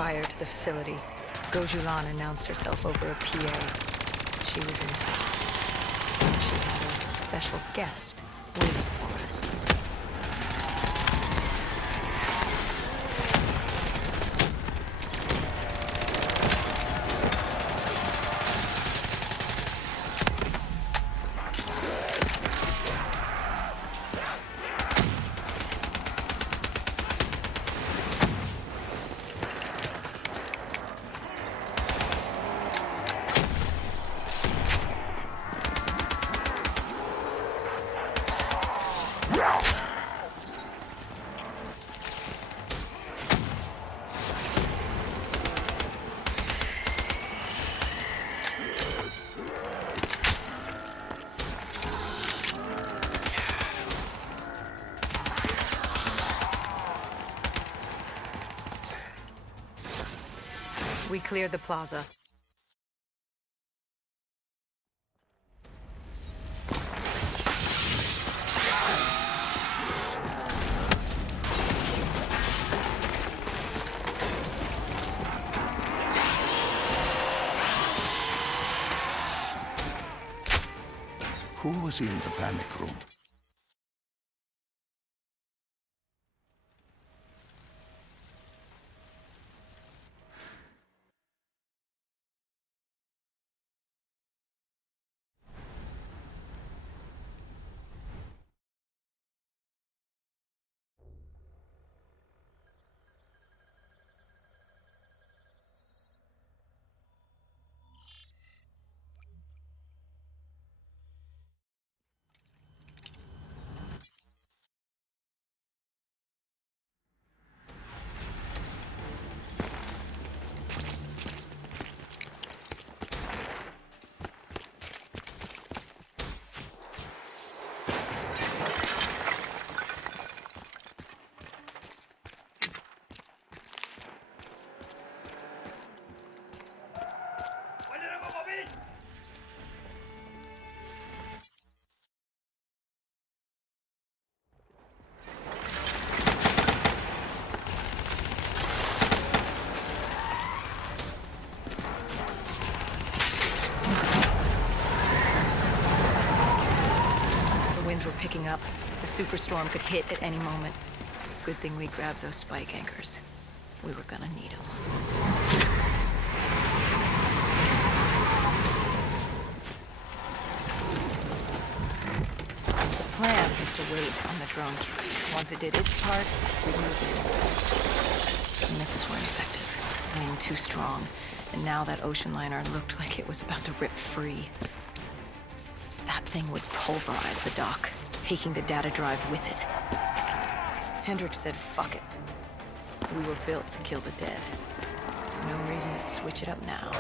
prior to the facility, Gojulan announced herself over a PA. She was inside. And she had a special guest waiting for us. We cleared the plaza. Who was in the panic room? Were picking up. The superstorm could hit at any moment. Good thing we grabbed those spike anchors. We were gonna need them. The plan is to wait on the drone strike. Once it did its part, we'd move in. The missiles were ineffective. Wind too strong. And now that ocean liner looked like it was about to rip free. That thing would pulverize the dock, taking the data drive with it. Hendricks said, fuck it. We were built to kill the dead. No reason to switch it up now.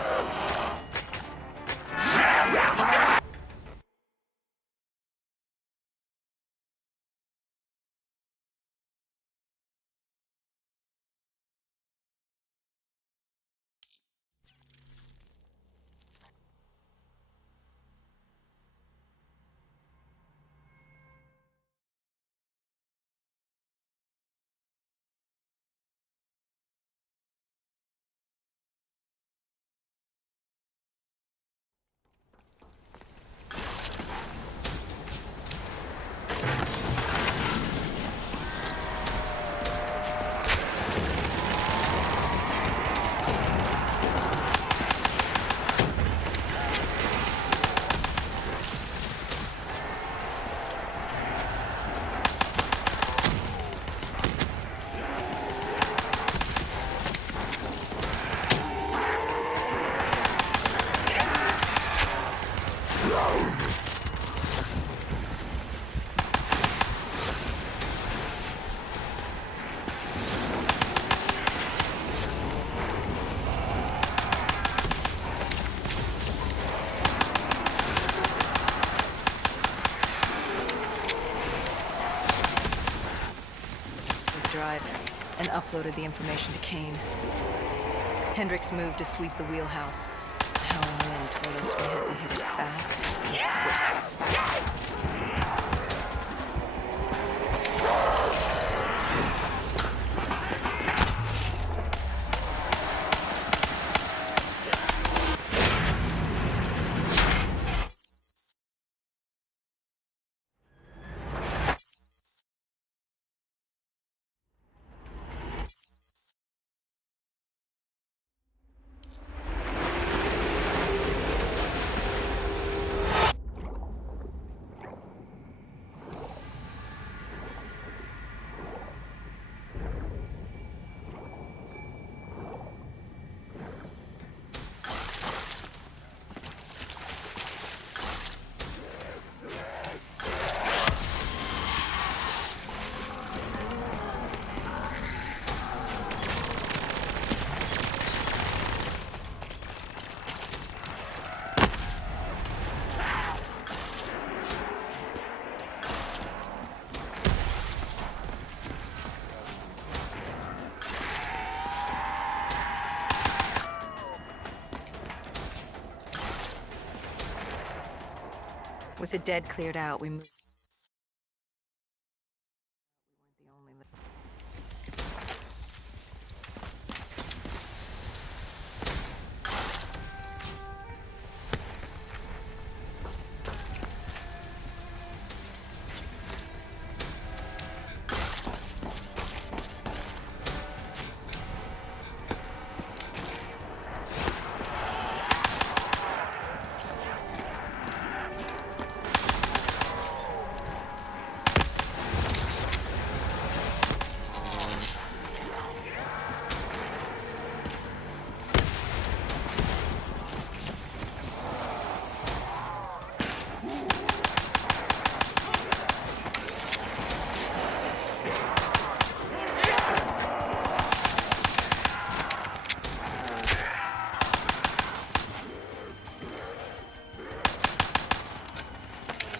And uploaded the information to Kane. Hendricks moved to sweep the wheelhouse. The howling wind told us we had to hit it fast and quick. With the dead cleared out, we moved. We weren't the only.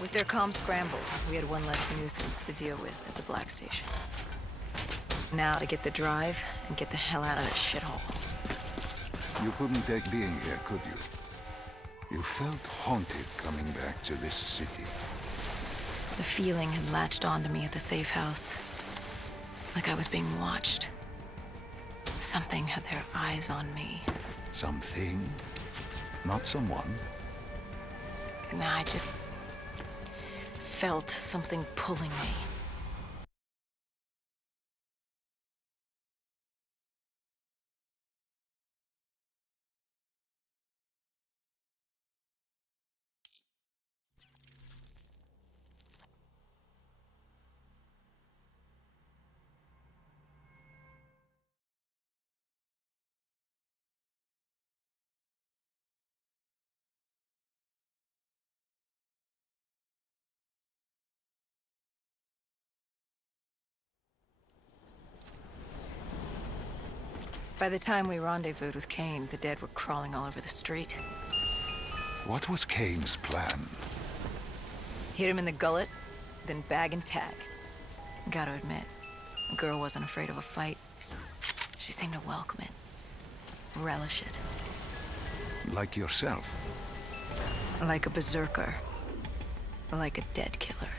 With their comms scrambled, we had one less nuisance to deal with at the Black Station. Now to get the drive and get the hell out of this shithole. You couldn't take being here, could you? You felt haunted coming back to this city. The feeling had latched onto me at the safe house. Like I was being watched. Something had their eyes on me. Something, not someone. And I just felt something pulling me. By the time we rendezvoused with Kane, the dead were crawling all over the street. What was Kane's plan? Hit him in the gullet, then bag and tag. Gotta admit, the girl wasn't afraid of a fight. She seemed to welcome it, relish it. Like yourself. Like a berserker. Like a dead killer.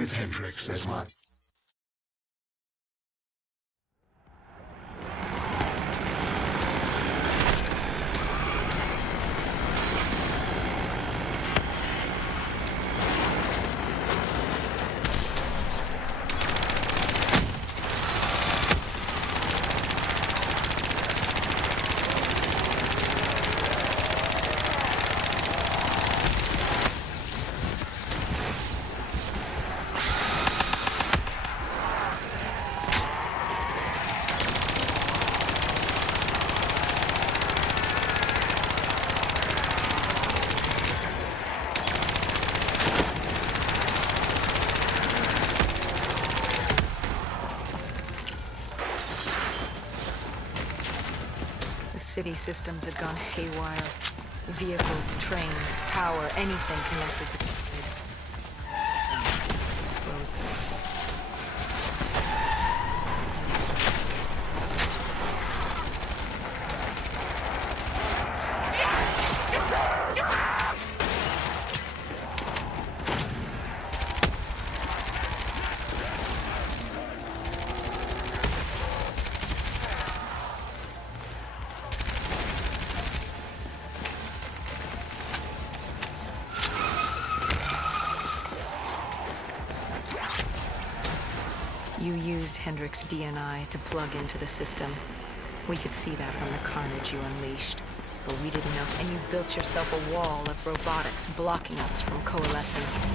with Hendrix as my... The city systems had gone haywire. Vehicles, trains, power, anything connected to the grid. Exposed. You used Hendrix' DNI to plug into the system. We could see that from the carnage you unleashed. But we didn't know, and you built yourself a wall of robotics blocking us from coalescence.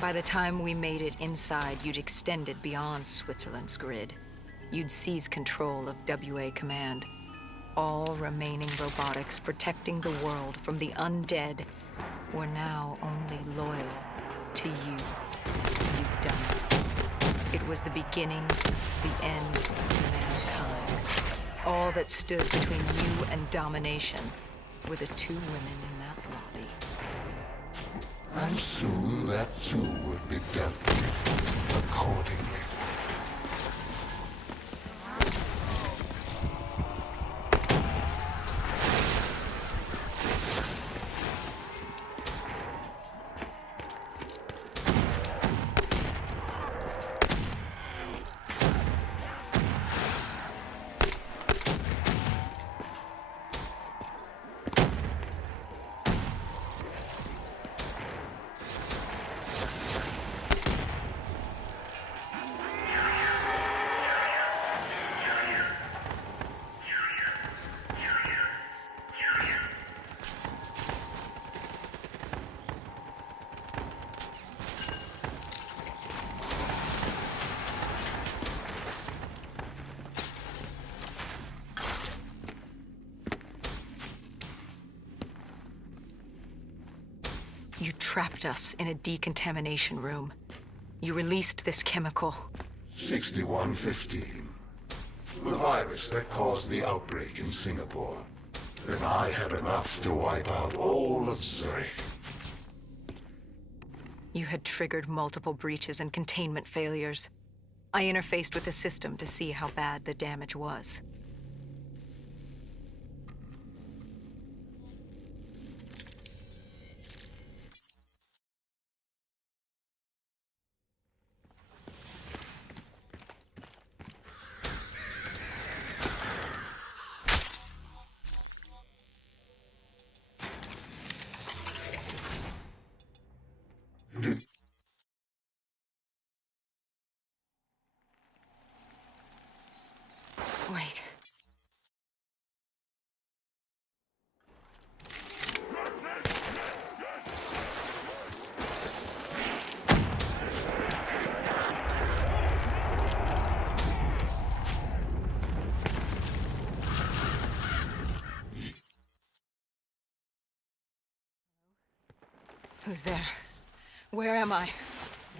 By the time we made it inside, you'd extended beyond Switzerland's grid. You'd seized control of WA Command. All remaining robotics protecting the world from the undead were now only loyal to you. You'd done it. It was the beginning, the end of mankind. All that stood between you and domination were the two women in that lobby. And soon that too would be dealt with accordingly. You trapped us in a decontamination room. You released this chemical. 6115. The virus that caused the outbreak in Singapore. And I had enough to wipe out all of Zurich. You had triggered multiple breaches and containment failures. I interfaced with the system to see how bad the damage was. Wait. Who's there? Where am I?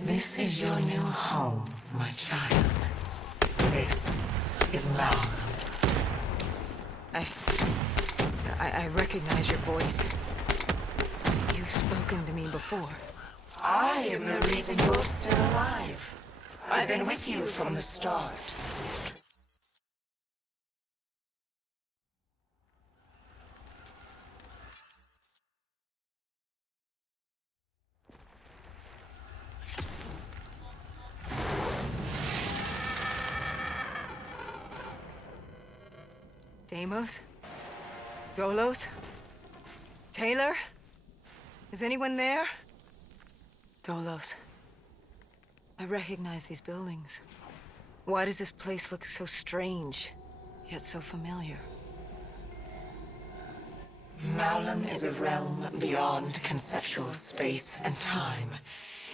This is your new home, my child. This is Malcolm. I recognize your voice. You've spoken to me before. I am the reason you're still alive. I've been with you from the start. Deimos? Dolos? Taylor? Is anyone there? Dolos. I recognize these buildings. Why does this place look so strange, yet so familiar? Malum is a realm beyond conceptual space and time.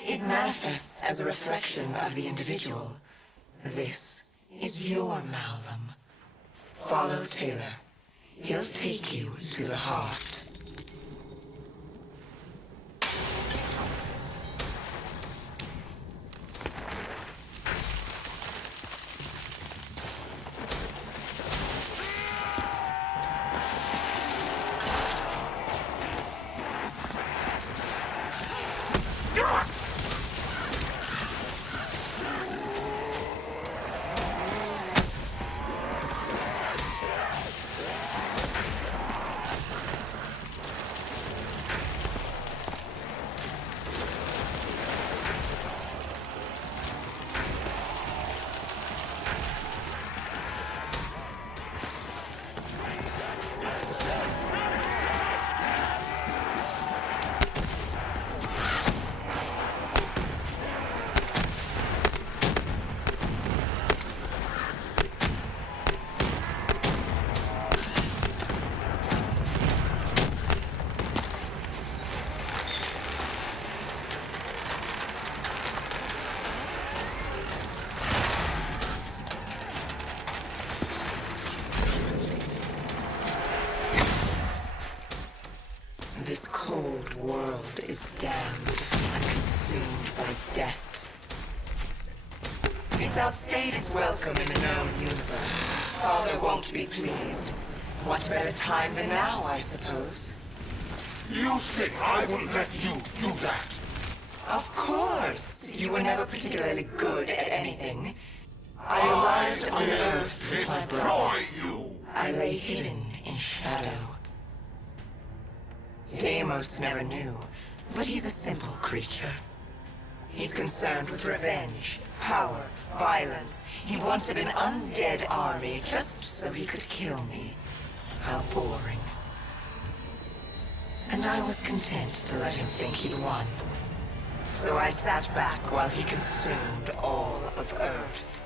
It manifests as a reflection of the individual. This is your Malum. Follow Taylor. He'll take you to the heart. This cold world is damned and consumed by death. It's outstayed its welcome in the known universe. Father won't be pleased. What better time than now, I suppose? You think I will let you do that? Of course. You were never particularly good at anything. I arrived on Earth with my brother. Destroy you! I lay hidden in shadow. Deimos never knew, but he's a simple creature. He's concerned with revenge, power, violence. He wanted an undead army just so he could kill me. How boring. And I was content to let him think he'd won. So I sat back while he consumed all of Earth.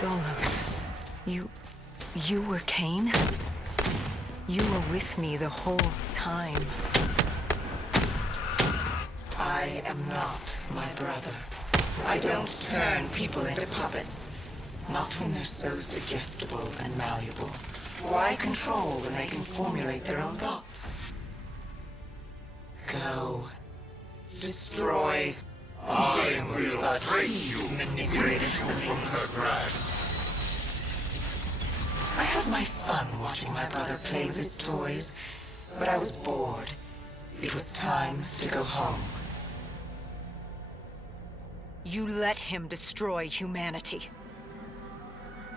Golos, you were Cain? You were with me the whole time. I am not my brother. I don't turn people into puppets. Not when they're so suggestible and malleable. Why control when they can formulate their own thoughts? Go. Destroy. I will break you, rid you from her grasp. I had my fun watching my brother play with his toys, but I was bored. It was time to go home. You let him destroy humanity.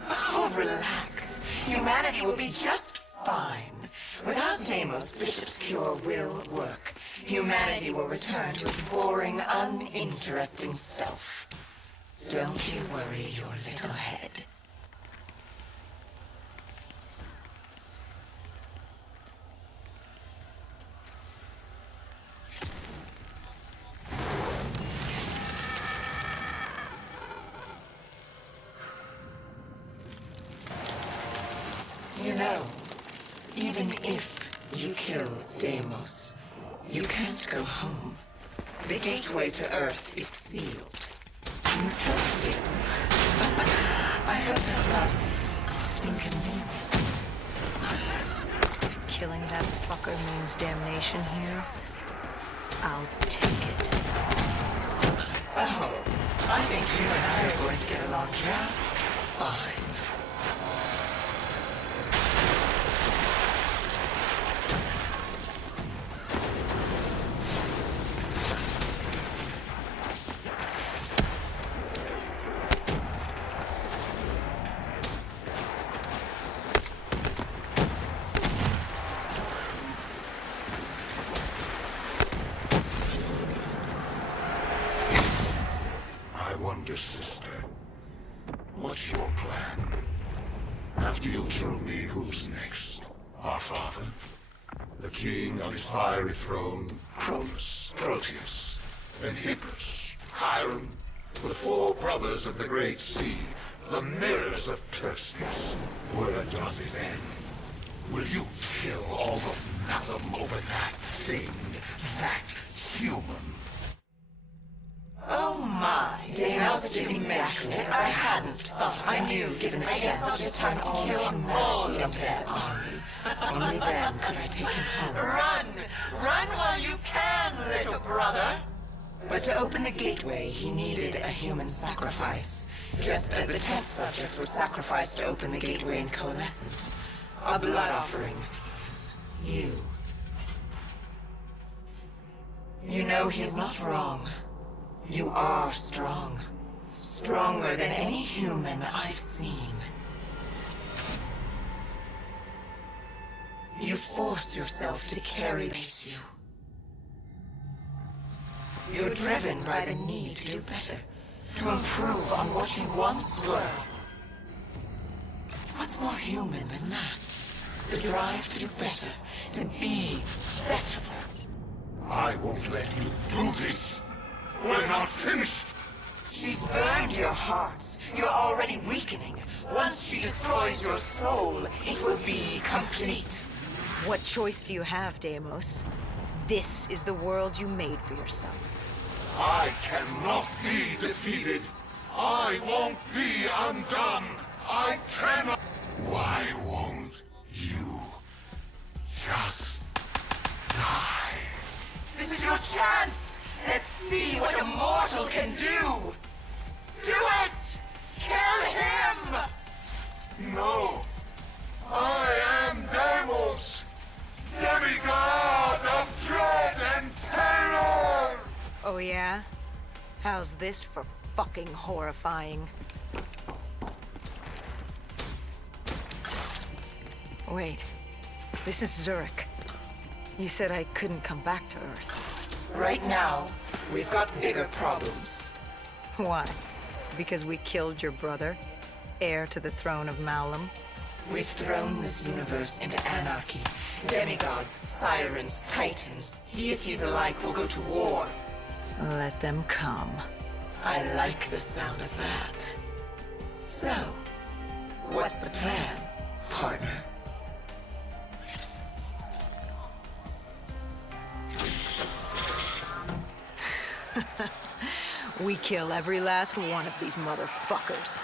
Oh, relax. Humanity will be just fine. Without Deimos, Bishop's cure will work. Humanity will return to its boring, uninteresting self. Don't you worry your little head. You know, even if you kill Deimos, you can't go home. The gateway to Earth is sealed. You trapped here. I hope that's not inconvenient. Killing that fucker means damnation here. I'll take it. Oh, I think you and I are going to get along just fine. I wonder, sister, what's your plan? After you kill me, who's next? Our father? The king on his fiery throne? Cronus, Proteus, and Hybris, Chiron? The four brothers of the Great Sea, the mirrors of Perseus. Where does it end? Will you kill all of Malum over that thing? That human? Oh my, Deimos did exactly as I hadn't thought I knew, given the chance to turn all humanity into his army. Only then could I take him home. Run! Run while you can, little brother! But to open the gateway, he needed a human sacrifice. Just as the test subjects were sacrificed to open the gateway in Coalescence. A blood offering. You. You know he's not wrong. You are strong. Stronger than any human I've seen. You force yourself to carry this you. You're driven by the need to do better, to improve on what you once were. What's more human than that? The drive to do better, to be better. I won't let you do this. We're not finished. She's burned your hearts. You're already weakening. Once she destroys your soul, it will be complete. What choice do you have, Deimos? This is the world you made for yourself. I cannot be defeated. I won't be undone. I cannot. Why won't you just die? This is your chance! Let's see what a mortal can do! Do it! Kill him! No. I am Deimos, demigod of dread and terror! Oh yeah? How's this for fucking horrifying? Wait. This is Zurich. You said I couldn't come back to Earth. Right now, we've got bigger problems. Why? Because we killed your brother? Heir to the throne of Malum? We've thrown this universe into anarchy. Demigods, sirens, titans, deities alike will go to war. Let them come. I like the sound of that. So, What's the plan, partner? We kill every last one of these motherfuckers.